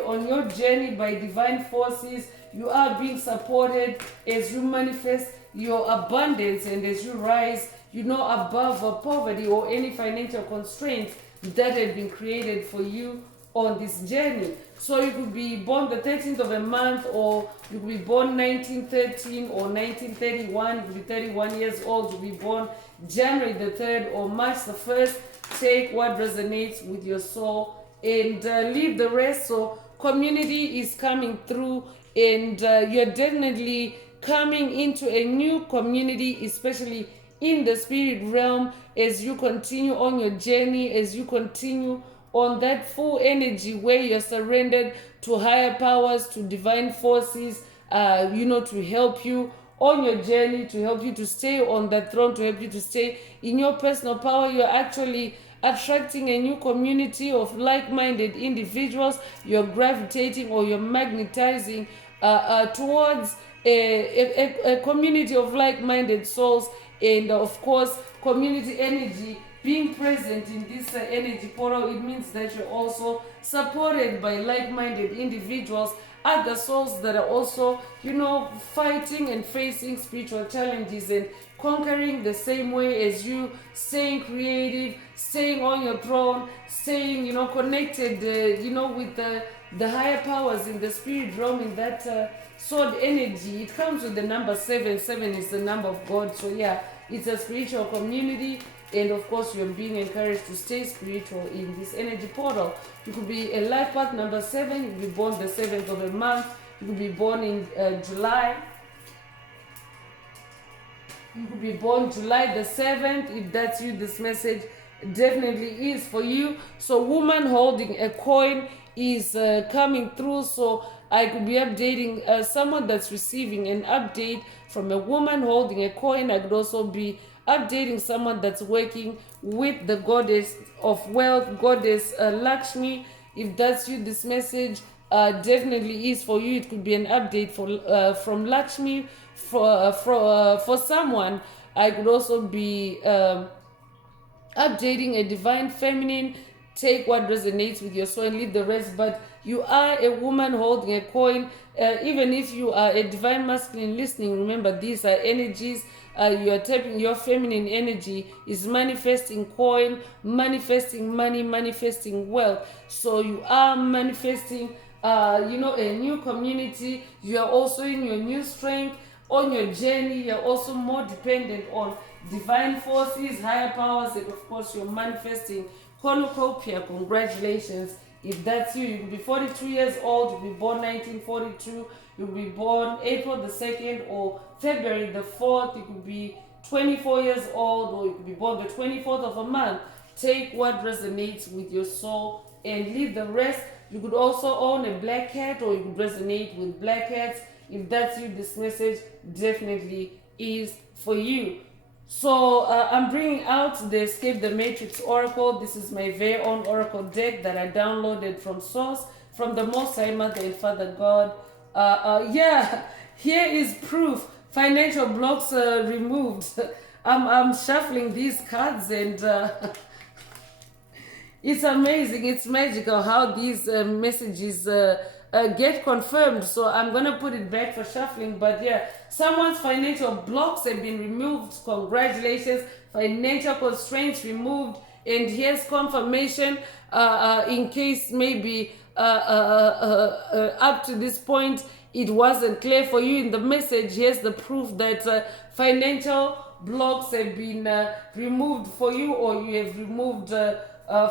on your journey by divine forces. You are being supported as you manifest your abundance and as you rise above poverty or any financial constraints that have been created for you on this journey. So you could be born the 13th of a month, or you could be born 1913 or 1931. You could be 31 years old. You could be born January the 3rd or March the 1st. Take what resonates with your soul and leave the rest. So community is coming through, and you're definitely coming into a new community, especially in the spirit realm, as you continue on your journey, as you continue on that full energy where you're surrendered to higher powers, to divine forces, to help you on your journey, to help you to stay on that throne, to help you to stay in your personal power. You're actually attracting a new community of like-minded individuals. You're gravitating, or you're magnetizing towards a community of like-minded souls, and of course community energy being present in this energy portal. It means that you're also supported by like-minded individuals, other souls that are also fighting and facing spiritual challenges and conquering the same way as you, staying creative, staying on your throne, staying connected with the higher powers in the spirit realm, in that sword energy. It comes with the number 7. 7 is the number of God. So yeah, it's a spiritual community, and of course you're being encouraged to stay spiritual in this energy portal. You could be a life path number 7. You could be born the 7th of a month. You could be born in July. You could be born July the 7th. If that's you, this message definitely is for you. So woman holding a coin is coming through. So I could be updating someone that's receiving an update from a woman holding a coin. I could also be updating someone that's working with the goddess of wealth, goddess Lakshmi. If that's you, this message definitely is for you. It could be an update from Lakshmi for someone. I could also be updating a divine feminine. Take what resonates with your soul and leave the rest. But you are a woman holding a coin. Even if you are a divine masculine listening, remember these are energies. You are tapping your feminine energy, is manifesting coin, manifesting money, manifesting wealth. So you are manifesting a new community. You are also in your new strength on your journey. You're also more dependent on divine forces, higher powers, and of course you're manifesting cornucopia. Congratulations. If that's you, you could be 42 years old, you could be born 1942, you could be born April the 2nd or February the 4th, you could be 24 years old, or you could be born the 24th of a month. Take what resonates with your soul and leave the rest. You could also own a black cat, or you could resonate with black cats. If that's you, this message definitely is for you. So I'm bringing out the Escape the Matrix Oracle. This is my very own Oracle deck that I downloaded from source, from the Most High Mother and Father God. Here is proof. Financial blocks removed. I'm shuffling these cards, and it's amazing. It's magical how these messages get confirmed. So I'm gonna put it back for shuffling. But yeah, someone's financial blocks have been removed. Congratulations. Financial constraints removed. And here's confirmation in case maybe up to this point it wasn't clear for you in the message. Here's the proof that financial blocks have been removed for you, or you have removed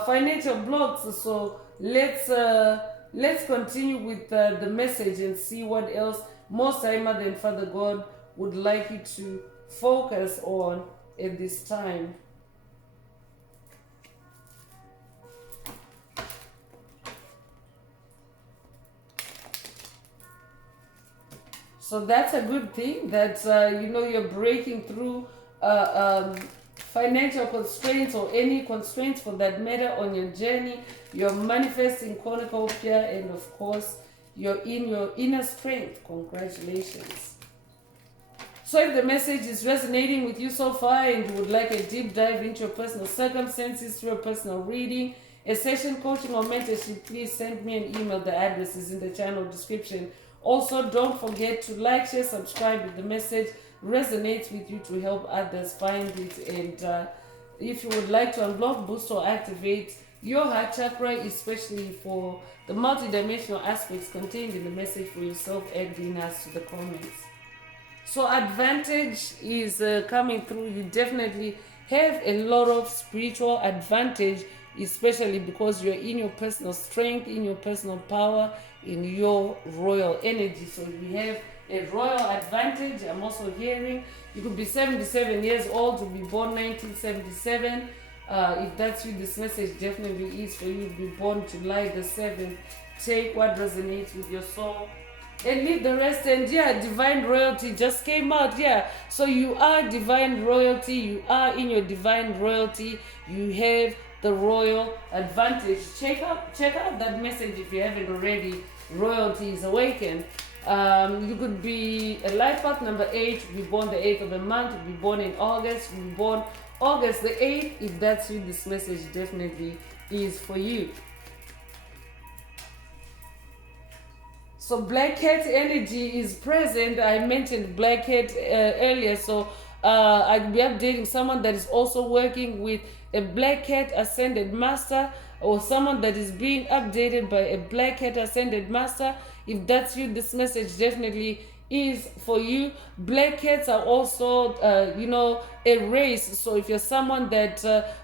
financial blocks. So let's continue with the message and see what else Most High Mother and Father God would like you to focus on at this time. So that's a good thing that you're breaking through financial constraints or any constraints for that matter on your journey. You're manifesting cornucopia, and of course, you're in your inner strength. Congratulations. So if the message is resonating with you so far and you would like a deep dive into your personal circumstances through a personal reading, a session, coaching, or mentorship, please send me an email. The address is in the channel description. Also, don't forget to like, share, subscribe if the message resonates with you to help others find it. And if you would like to unblock, boost, or activate your heart chakra, especially for the multidimensional aspects contained in the message for yourself, add Venus to the comments. So advantage is coming through. You definitely have a lot of spiritual advantage, especially because you're in your personal strength, in your personal power, in your royal energy. So we have a royal advantage. I'm also hearing you could be 77 years old, to be born 1977. If that's you, this message definitely is for you. To be born July the 7th. Take what resonates with your soul and leave the rest. And yeah, divine royalty just came out. Yeah, so you are divine royalty. You are in your divine royalty. You have the royal advantage. Check out that message if you haven't already. Royalty is awakened. You could be a life path number 8, be born the 8th of the month, be born in August, be born August the 8th. If that's you, this message definitely is for you. So Black Cat energy is present. I mentioned Black Cat earlier, so I'll be updating someone that is also working with a Black Cat Ascended Master, or someone that is being updated by a Black Cat Ascended Master. If that's you, this message definitely is for you. Black cats are also a race. So if you're someone that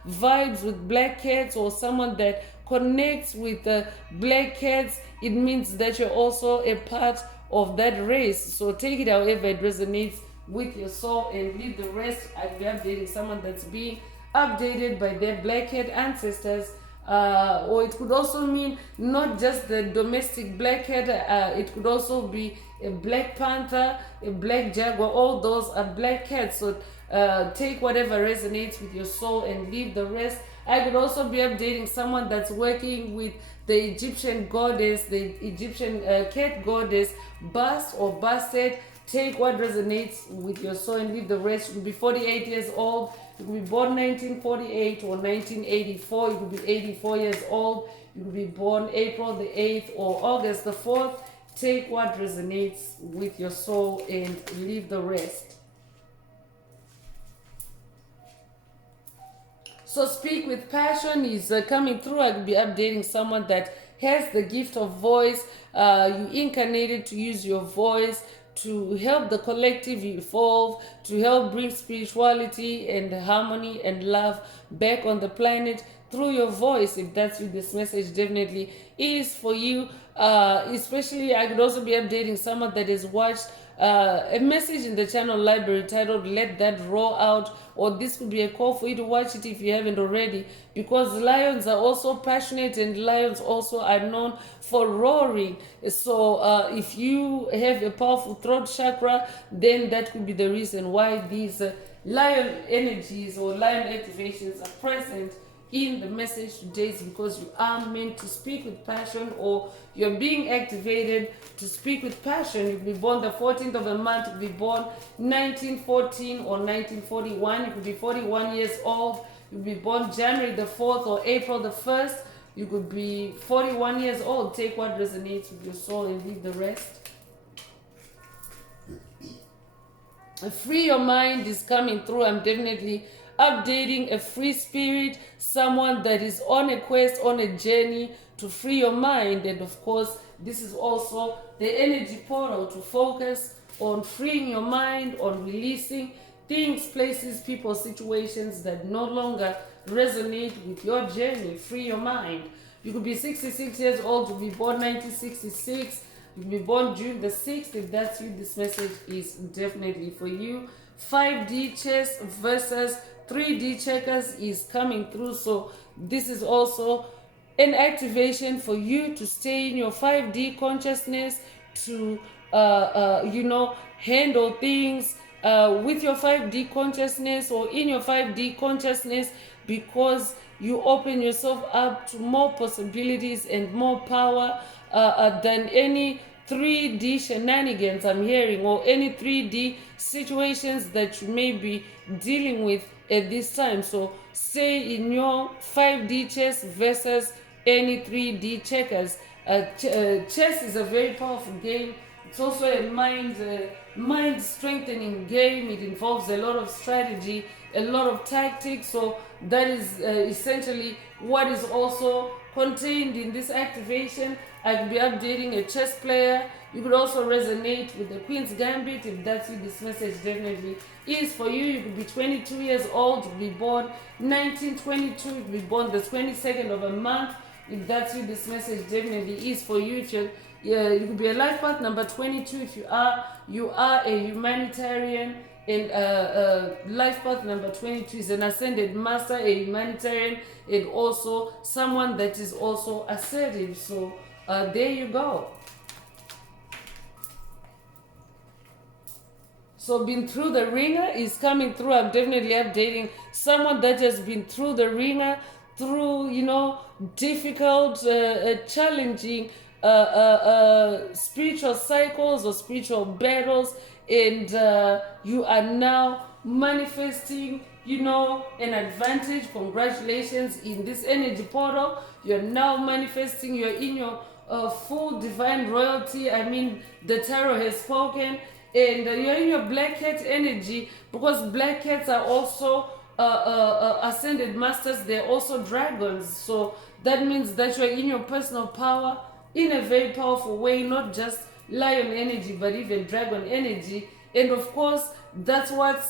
vibes with black cats, or someone that connects with black cats, it means that you're also a part of that race. So take it however it resonates with your soul and leave the rest. I'll be updating someone that's being updated by their black cat ancestors. Or it could also mean not just the domestic black cat, it could also be a black panther, a black jaguar. All those are black cats. So take whatever resonates with your soul and leave the rest. I could also be updating someone that's working with the Egyptian goddess, the Egyptian cat goddess, Bast or Bastet. Take what resonates with your soul and leave the rest. You could be 48 years old. You could be born 1948 or 1984. You could be 84 years old. You could be born April the 8th or August the 4th. Take what resonates with your soul and leave the rest. So Speak with Passion is coming through. I could be updating someone that has the gift of voice. You incarnated to use your voice to help the collective evolve, to help bring spirituality and harmony and love back on the planet through your voice. If that's you, this message definitely is for you. Especially, I could also be updating someone that has watched a message in the channel library titled Let That Roar Out, or this could be a call for you to watch it if you haven't already, because lions are also passionate and lions also are known for roaring. So if you have a powerful throat chakra, then that could be the reason why these lion energies or lion activations are present in the message today, is because you are meant to speak with passion, or you're being activated to speak with passion. You could be born the 14th of a month, you could be born 1914 or 1941, you could be 41 years old, you could be born January the 4th or April the 1st, you could be 41 years old. Take what resonates with your soul and leave the rest. Free Your Mind is coming through. I'm definitely updating a free spirit, someone that is on a quest, on a journey to free your mind. And of course, this is also the energy portal to focus on freeing your mind, on releasing things, places, people, situations that no longer resonate with your journey. Free your mind. You could be 66 years old, to be born 1966. You could be born June the 6th. If that's you, this message is definitely for you. 5D chess versus 3D checkers is coming through. So this is also an activation for you to stay in your 5D consciousness, to handle things with your 5D consciousness, or in your 5D consciousness, because you open yourself up to more possibilities and more power than any 3D shenanigans I'm hearing, or any 3D situations that you may be dealing with at this time. So stay in your 5D chess versus any 3D checkers. Chess is a very powerful game. It's also a mind strengthening game. It involves a lot of strategy, a lot of tactics. So that is essentially what is also contained in this activation. I could be updating a chess player. You could also resonate with the Queen's Gambit. If that's you, this message definitely is for you. You could be 22 years old, be born 1922, you could be born the 22nd of a month. If that's you, this message definitely is for you. If you could be a life path number 22 if you are a humanitarian, and life path number 22 is an ascended master, a humanitarian, and also someone that is also assertive. So there you go. So been through the ringer is coming through. I'm definitely updating someone that has been through the ringer, through difficult, challenging spiritual cycles or spiritual battles, and you are now manifesting an advantage. Congratulations in this energy portal. You're now manifesting. You're in your full divine royalty. I mean, the tarot has spoken, and you're in your black cat energy, because black cats are also ascended masters. They're also dragons. So that means that you're in your personal power in a very powerful way, not just lion energy, but even dragon energy. And of course, that's what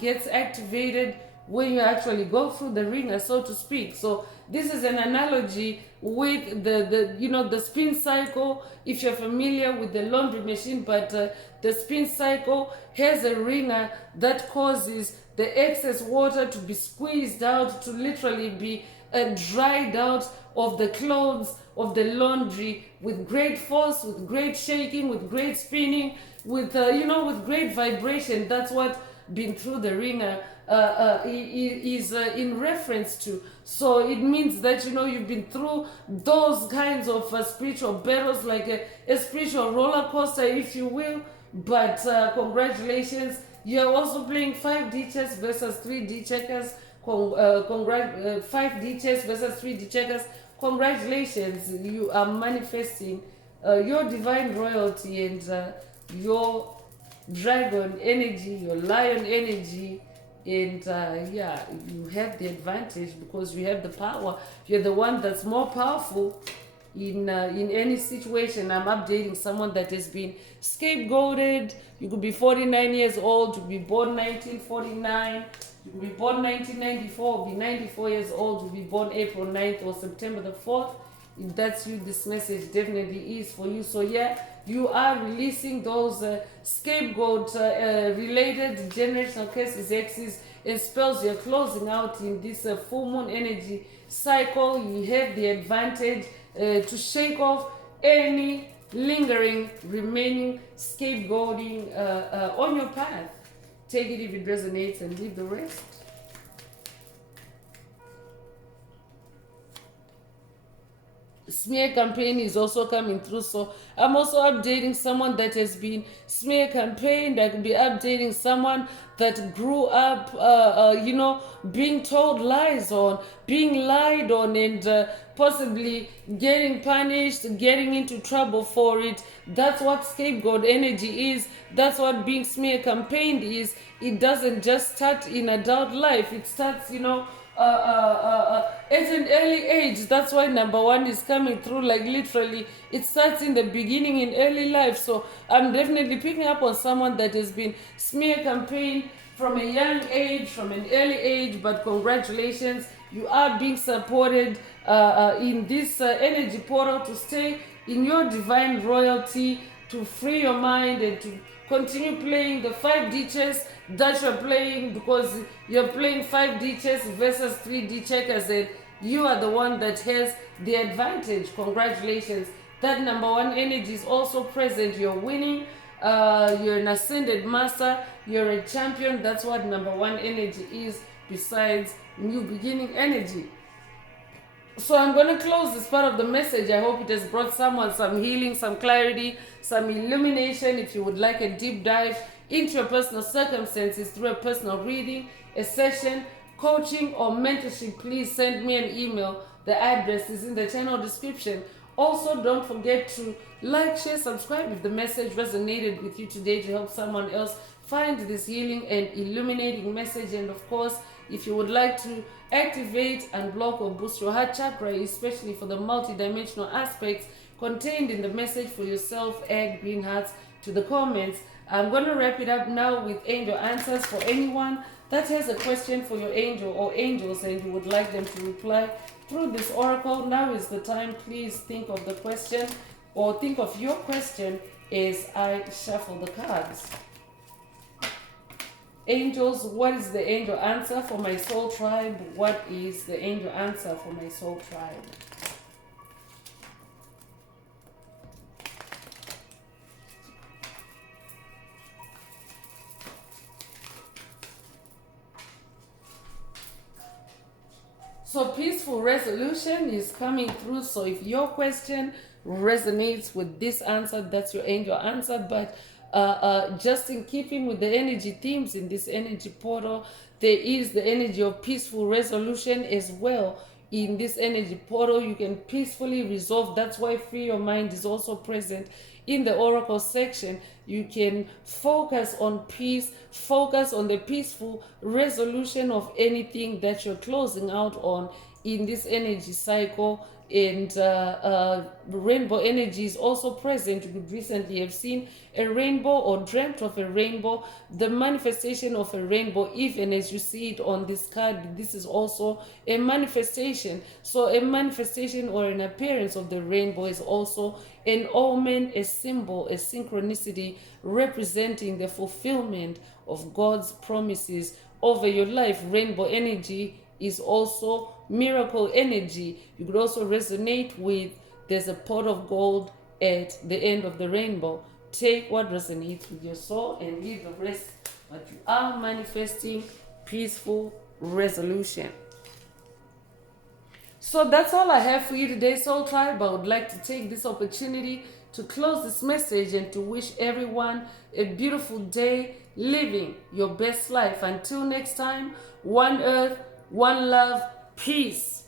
gets activated when you actually go through the ringer, so to speak. So this is an analogy with the spin cycle, if you're familiar with the laundry machine. But the spin cycle has a ringer that causes the excess water to be squeezed out, to literally be dried out of the clothes, of the laundry, with great force, with great shaking, with great spinning, with with great vibration. That's what been through the ringer is in reference to. So it means that you've been through those kinds of spiritual battles, like a spiritual roller coaster, if you will. But congratulations, you're also playing 5D chess versus 3D checkers. 5D chess versus 3D checkers. Congratulations, you are manifesting your divine royalty, and your dragon energy, your lion energy, and you have the advantage because you have the power. You're the one that's more powerful in any situation. I'm updating someone that has been scapegoated. You could be 49 years old, you could be born 1949, you could be born 1994, be 94 years old, you could be born April 9th or September the 4th. If that's you, this message definitely is for you. So yeah, you are releasing those scapegoat related generational curses, hexes, and spells. You're closing out in this full moon energy cycle. You have the advantage to shake off any lingering remaining scapegoating on your path. Take it if it resonates and leave the rest. Smear campaign is also coming through. So I'm also updating someone that has been smear campaigned. I could be updating someone that grew up being told lies on, being lied on, and possibly getting punished, getting into trouble for it. That's what scapegoat energy is. That's what being smear campaigned is. It doesn't just start in adult life. It starts at an early age. That's why number one is coming through. Like literally, it starts in the beginning, in early life. So I'm definitely picking up on someone that has been smear campaigned from a young age, from an early age. But congratulations, you are being supported in this energy portal, to stay in your divine royalty, to free your mind and to continue playing the 5D chess that you're playing, because you're playing 5D chess versus 3D checkers, and you are the one that has the advantage. Congratulations. That number one energy is also present. You're winning. You're an ascended master. You're a champion. That's what number one energy is, besides new beginning energy. So I'm going to close this part of the message. I hope it has brought someone some healing, some clarity, some illumination. If you would like a deep dive into your personal circumstances through a personal reading, a session, coaching, or mentorship, please send me an email. The address is in the channel description. Also, don't forget to like, share, subscribe if the message resonated with you today, to help someone else find this healing and illuminating message. And of course, if you would like to activate, unblock, or boost your heart chakra, especially for the multidimensional aspects contained in the message for yourself, add green hearts to the comments. I'm going to wrap it up now with angel answers. For anyone that has a question for your angel or angels and you would like them to reply through this oracle, now is the time. Please think of the question, or think of your question as I shuffle the cards. Angels, what is the angel answer for my soul tribe? What is the angel answer for my soul tribe? So peaceful resolution is coming through. So if your question resonates with this answer, that's your angel answer. But just in keeping with the energy themes in this energy portal, there is the energy of peaceful resolution as well. In this energy portal, you can peacefully resolve. That's why free your mind is also present in the oracle section. You can focus on peace, focus on the peaceful resolution of anything that you're closing out on in this energy cycle. And rainbow energy is also present. You could recently have seen a rainbow or dreamt of a rainbow. The manifestation of a rainbow, even as you see it on this card, this is also a manifestation. So a manifestation or an appearance of the rainbow is also an omen, a symbol, a synchronicity representing the fulfillment of God's promises over your life. Rainbow energy is also miracle energy. You could also resonate with, there's a pot of gold at the end of the rainbow. Take what resonates with your soul and leave the rest. But you are manifesting peaceful resolution. So that's all I have for you today, Soul Tribe. I would like to take this opportunity to close this message and to wish everyone a beautiful day, living your best life. Until next time, one earth, one love, peace.